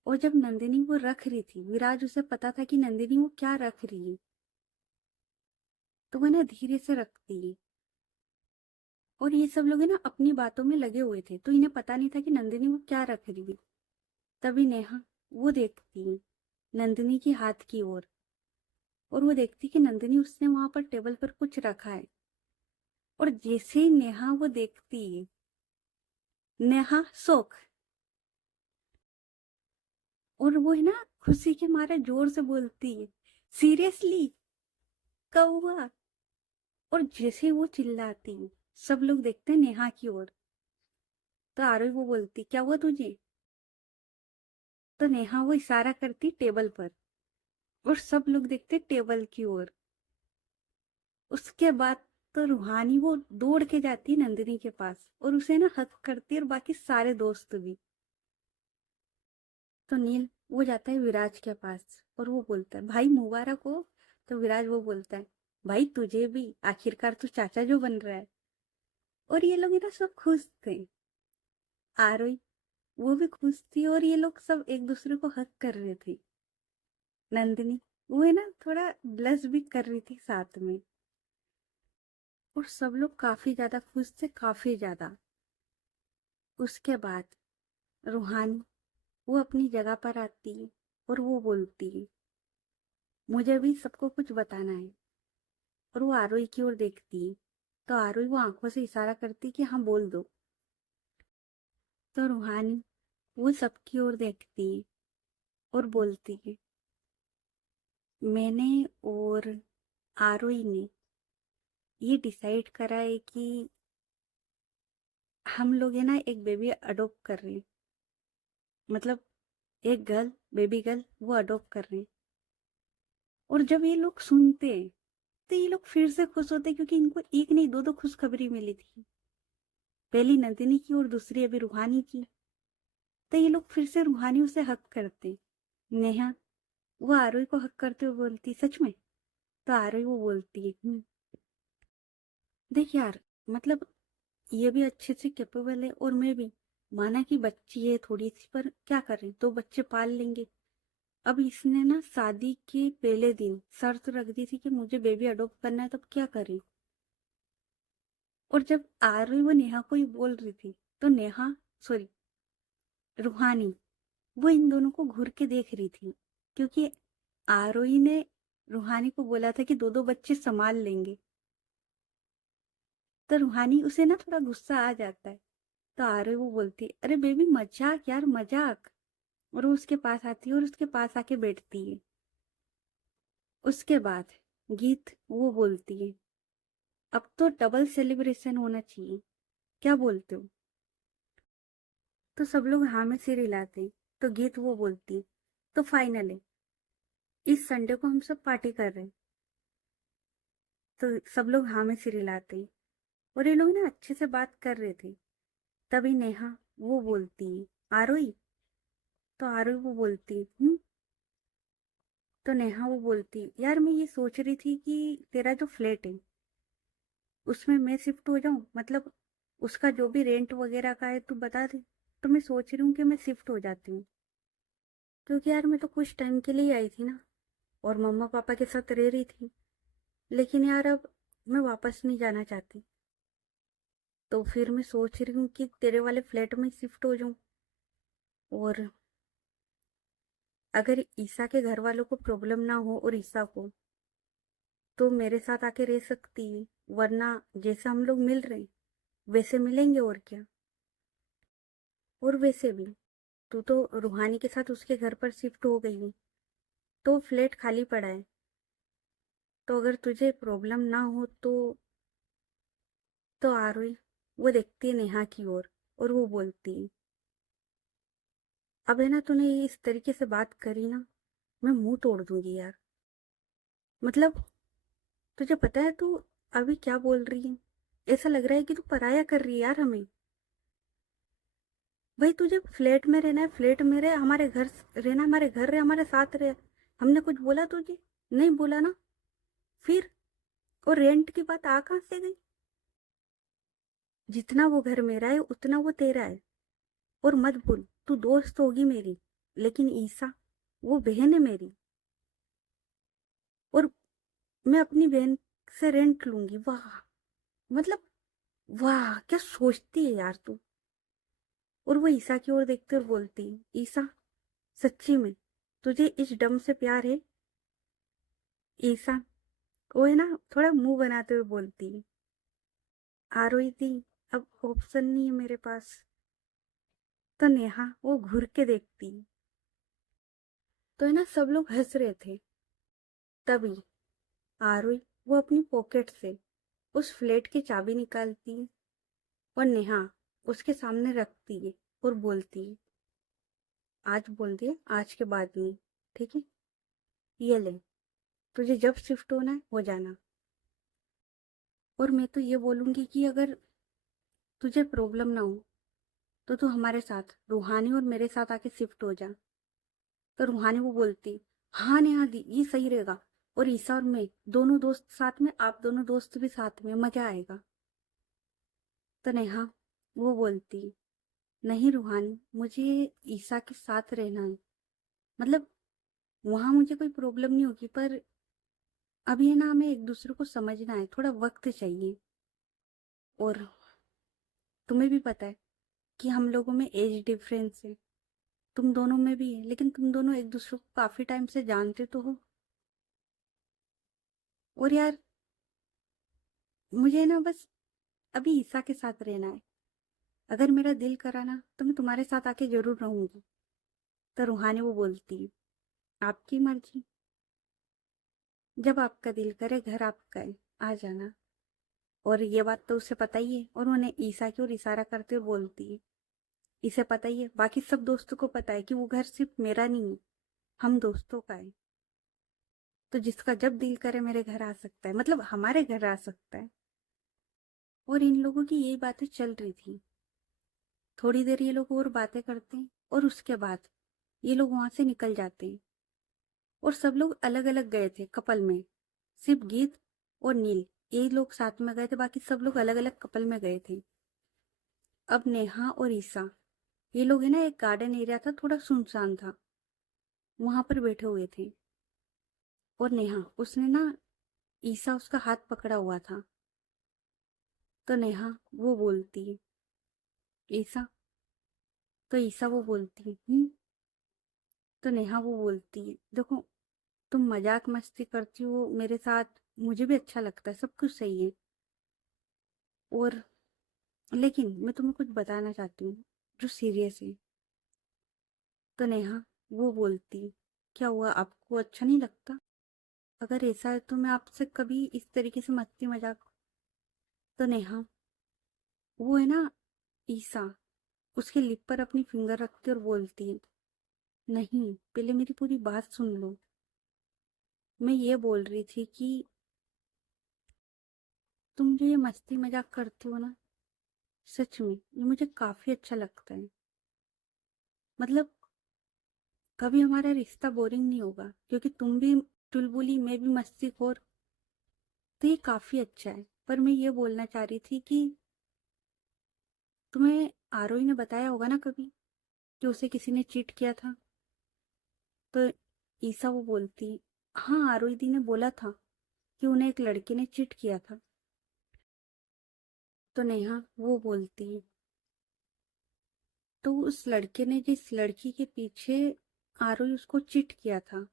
और जब नंदिनी वो रख रही थी, विराज उसे पता था कि नंदिनी वो क्या रख रही है, तो वह ना धीरे से रखती है। और ये सब लोग है ना अपनी बातों में लगे हुए थे, तो इन्हें पता नहीं था कि नंदिनी वो क्या रख रही है। तभी नेहा वो देखती है नंदिनी की हाथ की ओर, और वो देखती कि नंदिनी उसने वहां पर टेबल पर कुछ रखा है। और जैसे ही नेहा वो देखती है, नेहा शौक, और वो है ना खुशी के मारे जोर से बोलती है, सीरियसली कब हुआ? और जैसे ही वो चिल्लाती है, सब लोग देखते हैं नेहा की ओर। तो आरोही वो बोलती, क्या हुआ तुझे? तो नेहा वो इशारा करती टेबल पर, और सब लोग देखते टेबल की ओर। उसके बाद तो रूहानी वो दौड़ के जाती है नंदिनी के पास, और उसे ना हक करती है, और बाकी सारे दोस्त भी। तो नील वो जाता है विराज के पास, और वो बोलता है, भाई मुबारक हो। तो विराज वो बोलता है, भाई तुझे भी, आखिरकार तू चाचा जो बन रहा है। और ये लोग ना सब खुश थे। आरोही वो भी खुश थी, और ये लोग सब एक दूसरे को हक कर रहे थे। नंदिनी वो है ना थोड़ा ब्लश भी कर रही थी साथ में। और सब लोग काफी ज्यादा खुश थे, काफी ज्यादा। उसके बाद रूहानी वो अपनी जगह पर आती है, और वो बोलती है, मुझे भी सबको कुछ बताना है। और वो आरोही की ओर देखती है, तो आरोही वो आंखों से इशारा करती कि हाँ बोल दो। तो रूहानी वो सबकी ओर देखती है और बोलती है, मैंने और आरोही ने ये डिसाइड करा है कि हम लोग है ना एक बेबी अडॉप्ट कर रहे हैं। मतलब एक गर्ल, बेबी गर्ल वो अडॉप्ट कर रहे हैं। और जब ये लोग सुनते हैं, तो ये लोग फिर से खुश होते हैं, क्योंकि इनको एक नहीं दो दो खुशखबरी मिली थी। पहली नंदिनी की और दूसरी अभी रूहानी की। तो ये लोग फिर से रूहानी उसे हक करते। नेहा वो आरोही को हक करते हुए बोलती, सच में? तो आरोही वो बोलती है, देख यार, मतलब ये भी अच्छे से कैपेबल है, और मैं भी, माना कि बच्ची है थोड़ी सी, पर क्या करें, तो बच्चे पाल लेंगे। अब इसने ना शादी के पहले दिन शर्त रख दी थी कि मुझे बेबी अडॉप्ट करना है, तब क्या करें? और जब आरोही वो नेहा को ही बोल रही थी, तो नेहा, सॉरी, रूहानी वो इन दोनों को घूर के देख रही थी, क्योंकि आरोही ने रूहानी को बोला था कि दो दो बच्चे संभाल लेंगे। तो रूहानी उसे ना थोड़ा गुस्सा आ जाता है। तो आरोही वो बोलती, अरे बेबी मजाक यार, मजाक। और वो उसके पास आती है और उसके पास आके बैठती है। उसके बाद गीत वो बोलती है, अब तो डबल सेलिब्रेशन होना चाहिए, क्या बोलते हो? तो सब लोग हाँ में सिर हिलाते हैं। तो गीत वो बोलती, तो फाइनल है, इस संडे को हम सब पार्टी कर रहे हैं। तो सब लोग हाँ में सिर हिलाते हैं, और ये लोग ना अच्छे से बात कर रहे थे। तभी नेहा वो बोलती है, आरोही। तो आरोही वो बोलती, तो नेहा वो बोलती, यार मैं ये सोच रही थी कि तेरा जो फ्लैट है उसमें मैं शिफ्ट हो जाऊं, मतलब उसका जो भी रेंट वगैरह का है तू बता दे। तो मैं सोच रही हूँ कि मैं शिफ्ट हो जाती हूँ, क्योंकि यार मैं तो कुछ टाइम के लिए आई थी ना, और मम्मा पापा के साथ रह रही थी। लेकिन यार अब मैं वापस नहीं जाना चाहती, तो फिर मैं सोच रही हूँ कि तेरे वाले फ्लैट में शिफ्ट हो जाऊं। और अगर ईसा के घर वालों को प्रॉब्लम ना हो, और ईसा को, तो मेरे साथ आके रह सकती है। वरना जैसे हम लोग मिल रहे हैं वैसे मिलेंगे, और क्या। और वैसे भी तू तो रूहानी के साथ उसके घर पर शिफ्ट हो गई है, तो फ्लैट खाली पड़ा है। तो अगर तुझे प्रॉब्लम ना हो तो आरोही वो देखती है नेहा की ओर और वो बोलती है, अब है ना तूने इस तरीके से बात करी ना, मैं मुंह तोड़ दूंगी यार। मतलब तुझे पता है तू अभी क्या बोल रही है? ऐसा लग रहा है कि तू पराया कर रही है यार हमें। भाई तुझे फ्लैट में रहना है, फ्लैट में रहे, हमारे घर रहना, हमारे घर रहे, हमारे साथ रहे। हमने कुछ बोला तुझे? नहीं बोला ना। फिर और रेंट की बात आ कहां से गई? जितना वो घर मेरा है उतना वो तेरा है। और मत भूल तू दोस्त होगी मेरी, लेकिन ईसा वो बहन है मेरी। और मैं अपनी बहन से रेंट लूंगी? वाह। मतलब वाह, क्या सोचती है यार तू। और वो ईसा की ओर देखते और बोलती, ईसा सच्ची में तुझे इस डम से प्यार है? ईसा वो है ना थोड़ा मुंह बनाते हुए बोलती, आरोही थी, अब ऑप्शन नहीं है मेरे पास। तो नेहा वो घूर के देखती। तो है ना सब लोग हंस रहे थे। तभी आरोही वो अपनी पॉकेट से उस फ्लैट की चाबी निकालती है और नेहा उसके सामने रखती है और बोलती है, आज बोल दिया, आज के बाद नहीं, ठीक है? ये ले, तुझे जब शिफ्ट होना है हो जाना। और मैं तो ये बोलूंगी कि अगर तुझे प्रॉब्लम ना हो तो तू हमारे साथ रूहानी और मेरे साथ आके शिफ्ट हो जा। तो रूहानी वो बोलती, हाँ नेहा दी ये सही रहेगा। और ईसा और मैं दोनों दोस्त साथ में, आप दोनों दोस्त भी साथ में, मजा आएगा। तो नेहा वो बोलती, नहीं रूहानी, मुझे ईसा के साथ रहना है। मतलब वहां मुझे कोई प्रॉब्लम नहीं होगी, पर अभी है ना हमें एक दूसरे को समझना है, थोड़ा वक्त चाहिए। और तुम्हें भी पता है कि हम लोगों में एज डिफरेंस है, तुम दोनों में भी है, लेकिन तुम दोनों एक दूसरे को काफी टाइम से जानते तो हो। और यार मुझे ना बस अभी ईसा के साथ रहना है। अगर मेरा दिल करा ना तो मैं तुम्हारे साथ आके जरूर रहूंगी। तो रूहानी वो बोलती है, आपकी मर्जी, जब आपका दिल करे घर आपका है, आ जाना। और ये बात तो उसे पता ही है, और उन्हें ईसा की ओर इशारा करते हुए बोलती है, इसे पता ही है, बाकी सब दोस्तों को पता है कि वो घर सिर्फ मेरा नहीं है, हम दोस्तों का है। तो जिसका जब दिल करे मेरे घर आ सकता है, मतलब हमारे घर आ सकता है। और इन लोगों की यही बातें चल रही थी। थोड़ी देर ये लोग और बातें करते हैं और उसके बाद ये लोग वहां से निकल जाते हैं। और सब लोग अलग अलग गए थे कपल में, सिर्फ गीत और नील यही लोग साथ में गए थे, बाकी सब लोग अलग अलग कपल में गए थे। अब नेहा और ईसा ये लोग है ना, एक गार्डन एरिया था, थोड़ा सुनसान था, वहां पर बैठे हुए थे। और नेहा उसने ना, ईसा उसका हाथ पकड़ा हुआ था। तो नेहा वो बोलती, ईसा, तो ईसा वो बोलती, तो नेहा वो बोलती है, देखो तुम मजाक मस्ती करती हो मेरे साथ, मुझे भी अच्छा लगता है, सब कुछ सही है। और लेकिन मैं तुम्हें कुछ बताना चाहती हूँ जो सीरियस है। तो नेहा वो बोलती, क्या हुआ, आपको अच्छा नहीं लगता? अगर ऐसा है तो मैं आपसे कभी इस तरीके से मस्ती मजाक। तो नेहा वो है ना, ईसा उसके लिप पर अपनी फिंगर रखती और बोलती है, नहीं पहले मेरी पूरी बात सुन लो। मैं ये बोल रही थी कि तुम जो ये मस्ती मजाक करते हो ना, सच में ये मुझे काफी अच्छा लगता है। मतलब कभी हमारा रिश्ता बोरिंग नहीं होगा, क्योंकि तुम भी चुलबुली, मैं भी मस्तीखोर। तो ये काफी अच्छा है। पर मैं ये बोलना चाह रही थी कि तुम्हें आरोही ने बताया होगा ना कभी कि उसे किसी ने चीट किया था? तो ईसा वो बोलती, हाँ आरोही दी ने बोला था कि उन्हें एक लड़के ने चीट किया था। तो नेहा वो बोलती है, तो उस लड़के ने जिस लड़की के पीछे आरोही उसको चीट किया था,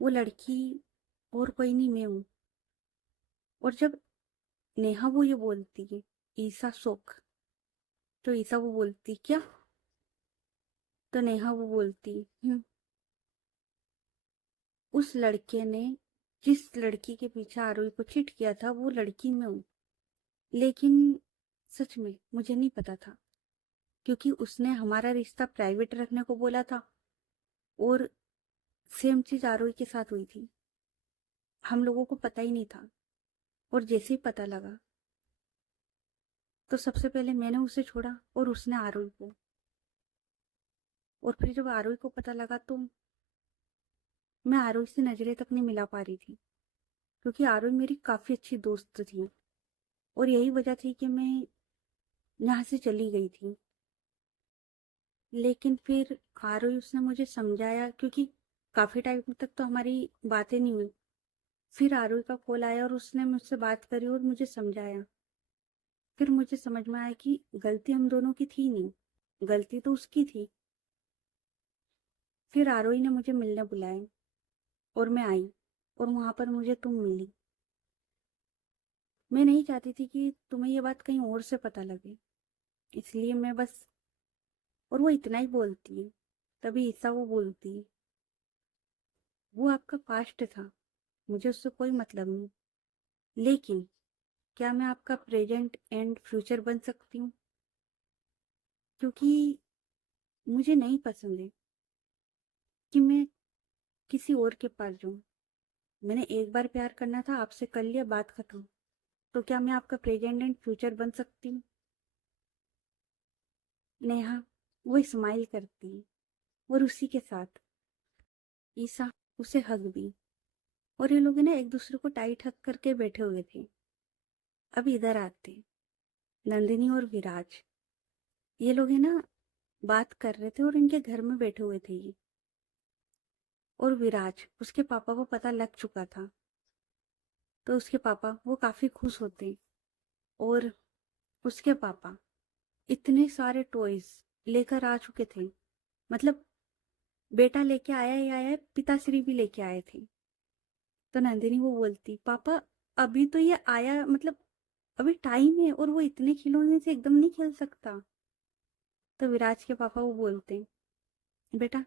वो लड़की और कोई नहीं, मैं हूं। और जब नेहा वो ये बोलती है, ईसा शौक, तो ईसा वो बोलती क्या? तो नेहा वो बोलती, उस लड़के ने जिस लड़की के पीछे आरोही को चिट किया था वो लड़की मैं हूँ। लेकिन सच में मुझे नहीं पता था, क्योंकि उसने हमारा रिश्ता प्राइवेट रखने को बोला था और सेम चीज आरोही के साथ हुई थी। हम लोगों को पता ही नहीं था, और जैसे ही पता लगा तो सबसे पहले मैंने उसे छोड़ा और उसने आरोही को। और फिर जब आरोही को पता लगा तो मैं आरोही से नजरें तक नहीं मिला पा रही थी, क्योंकि आरोही मेरी काफी अच्छी दोस्त थी और यही वजह थी कि मैं यहाँ से चली गई थी। लेकिन फिर आरोही उसने मुझे समझाया, क्योंकि काफी टाइम तक तो हमारी बातें नहीं हुई। फिर आरोही का कॉल आया और उसने मुझसे बात करी और मुझे समझाया। फिर मुझे समझ में आया कि गलती हम दोनों की थी नहीं, गलती तो उसकी थी। फिर आरोही ने मुझे मिलने बुलाया और मैं आई, और वहां पर मुझे तुम मिली। मैं नहीं चाहती थी कि तुम्हें ये बात कहीं और से पता लगे, इसलिए मैं बस। और वो इतना ही बोलती है, तभी ईसा वो बोलती है, वो आपका पास्ट था, मुझे उससे कोई मतलब नहीं, लेकिन क्या मैं आपका प्रेजेंट एंड फ्यूचर बन सकती हूँ? क्योंकि मुझे नहीं पसंद है कि मैं किसी और के पास जाऊं। मैंने एक बार प्यार करना था, आपसे कर लिया, बात खत्म। तो क्या मैं आपका प्रेजेंट एंड फ्यूचर बन सकती हूँ? नेहा वो स्माइल करती है, और उसी के साथ ईसा उसे हग भी। और ये लोग ना एक दूसरे को टाइट हग करके बैठे हुए थे। अब इधर आते नंदिनी और विराज। ये लोग है ना बात कर रहे थे और इनके घर में बैठे हुए थे ये। और विराज, उसके पापा को पता लग चुका था, तो उसके पापा वो काफी खुश होते। और उसके पापा इतने सारे टॉयज लेकर आ चुके थे, मतलब बेटा लेके आया ही आया, पिताश्री भी लेके आए थे। तो नंदिनी वो बोलती, पापा अभी तो ये आया, मतलब अभी टाइम है, और वो इतने खिलौने से एकदम नहीं खेल सकता। तो विराज के पापा वो बोलते, बेटा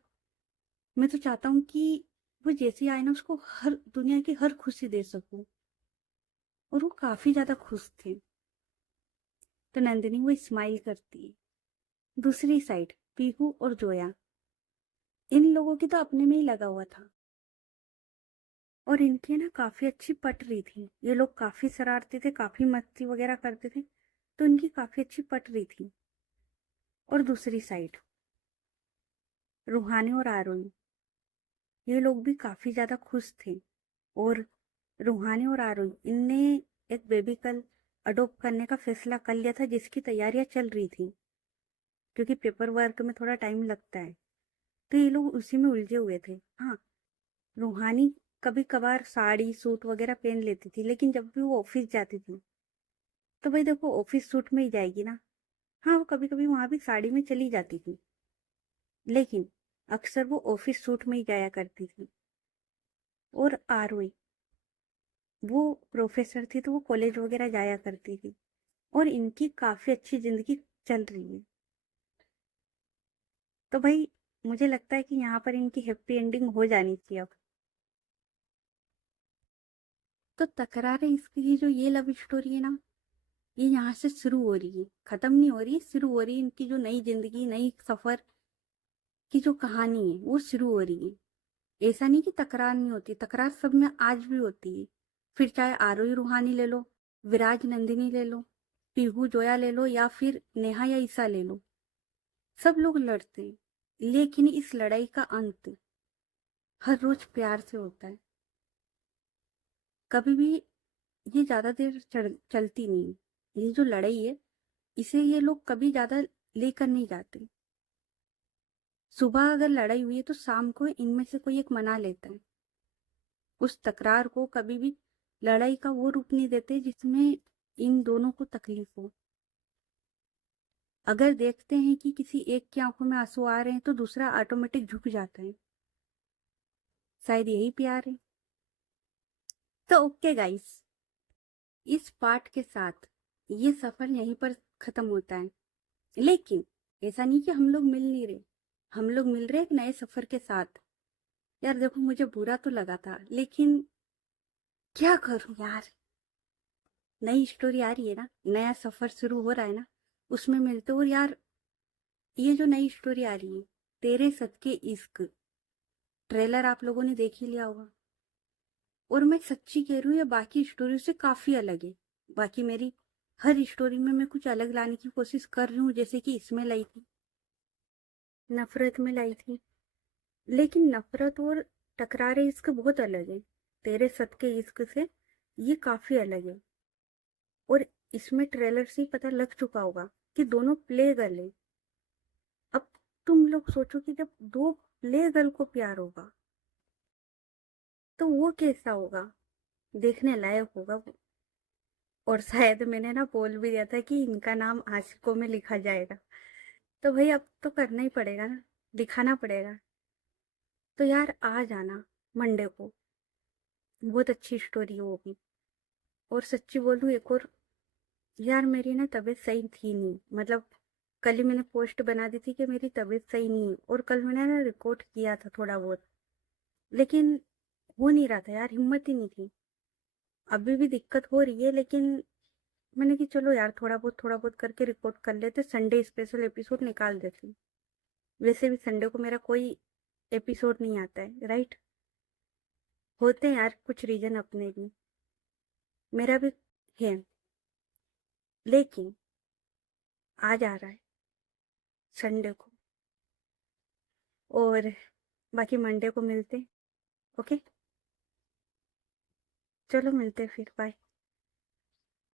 मैं तो चाहता हूँ कि वो जैसे ही आए ना उसको हर दुनिया की हर खुशी दे सकूं। और वो काफी ज्यादा खुश थे। तो नंदिनी वो स्माइल करती है। दूसरी साइड पीहू और जोया, इन लोगों की तो अपने में ही लगा हुआ था, और इनकी ना काफी अच्छी पट रही थी। ये लोग काफी शरारती थे, काफी मस्ती वगैरह करते थे, तो इनकी काफी अच्छी पट रही थी। और दूसरी साइड रूहानी और आरोही, ये लोग भी काफी ज्यादा खुश थे। और रूहानी और आरोही इनने एक बेबी कल अडॉप्ट करने का फैसला कर लिया था, जिसकी तैयारियां चल रही थी, क्योंकि पेपर वर्क में थोड़ा टाइम लगता है। तो ये लोग उसी में उलझे हुए थे। हाँ, रूहानी कभी कभार साड़ी सूट वगैरह पहन लेती थी, लेकिन जब भी वो ऑफिस जाती थी तो भाई देखो ऑफिस सूट में ही जाएगी ना। हाँ, वो कभी कभी वहां भी साड़ी में चली जाती थी, लेकिन अक्सर वो ऑफिस सूट में ही जाया करती थी। और आरोही वो प्रोफेसर थी, तो वो कॉलेज वगैरह जाया करती थी, और इनकी काफी अच्छी जिंदगी चल रही है। तो भाई मुझे लगता है कि यहाँ पर इनकी हैप्पी एंडिंग हो जानी चाहिए अब। तो तकरारें इसकी जो ये लव स्टोरी है ना, ये यहाँ से शुरू हो रही है, खत्म नहीं हो रही, शुरू हो रही है। इनकी जो नई जिंदगी, नई सफर की जो कहानी है वो शुरू हो रही है। ऐसा नहीं कि तकरार नहीं होती, तकरार सब में आज भी होती है। फिर चाहे आरोही रूहानी ले लो, विराज नंदिनी ले लो, पीहू जोया ले लो, या फिर नेहा या ईसा ले लो, सब लोग लड़ते हैं। लेकिन इस लड़ाई का अंत हर रोज प्यार से होता है। कभी भी ये ज्यादा देर चलती नहीं। ये जो लड़ाई है, इसे ये लोग कभी ज्यादा लेकर नहीं जाते। सुबह अगर लड़ाई हुई है तो शाम को इनमें से कोई एक मना लेता है। उस तकरार को कभी भी लड़ाई का वो रूप नहीं देते जिसमें इन दोनों को तकलीफ हो। अगर देखते हैं कि किसी एक की आंखों में आंसू आ रहे हैं तो दूसरा ऑटोमेटिक झुक जाता है। शायद यही प्यार है। तो ओके गाइस, इस पार्ट के साथ ये सफर यहीं पर खत्म होता है। लेकिन ऐसा नहीं कि हम लोग मिल नहीं रहे, हम लोग मिल रहे एक नए सफर के साथ। यार देखो, मुझे बुरा तो लगा था, लेकिन क्या करूं यार, नई स्टोरी आ रही है ना, नया सफर शुरू हो रहा है ना, उसमें मिलते। और यार ये जो नई स्टोरी आ रही है, तेरे सदके इश्क, ट्रेलर आप लोगों ने देख ही लिया होगा। और मैं सच्ची कह रही हूँ, ये बाकी स्टोरी से काफी अलग है। बाकी मेरी हर स्टोरी में मैं कुछ अलग लाने की कोशिश कर रही हूँ, जैसे कि इसमें लाई थी, नफरत में लाई थी। लेकिन नफरत और टकरारे इश्क बहुत अलग है। तेरे सदके इश्क से ये काफी अलग है। और इसमें ट्रेलर से ही पता लग चुका होगा कि दोनों प्ले गर्ल है। अब तुम लोग सोचो कि जब दो प्ले गर्ल को प्यार होगा तो वो कैसा होगा, देखने लायक होगा वो। और शायद मैंने ना बोल भी दिया था कि इनका नाम आशिकों में लिखा जाएगा। तो भाई अब तो करना ही पड़ेगा ना, दिखाना पड़ेगा। तो यार आ जाना मंडे को, बहुत अच्छी स्टोरी है वो भी। और सच्ची बोलूं एक और, यार मेरी ना तबीयत सही थी नहीं, मतलब कल ही मैंने पोस्ट बना दी थी कि मेरी तबीयत सही नहीं है। और कल मैंने ना रिकॉर्ड किया था थोड़ा बहुत, लेकिन हो नहीं रहा था यार, हिम्मत ही नहीं थी। अभी भी दिक्कत हो रही है, लेकिन मैंने कि चलो यार थोड़ा बहुत करके रिकॉर्ड कर लेते, संडे स्पेशल एपिसोड निकाल देती। वैसे भी संडे को मेरा कोई एपिसोड नहीं आता है, राइट। होते हैं यार कुछ रीजन अपने भी, मेरा भी है। लेकिन आ जा रहा है संडे को, और बाकी मंडे को मिलते। ओके, चलो मिलते फिर, बाय।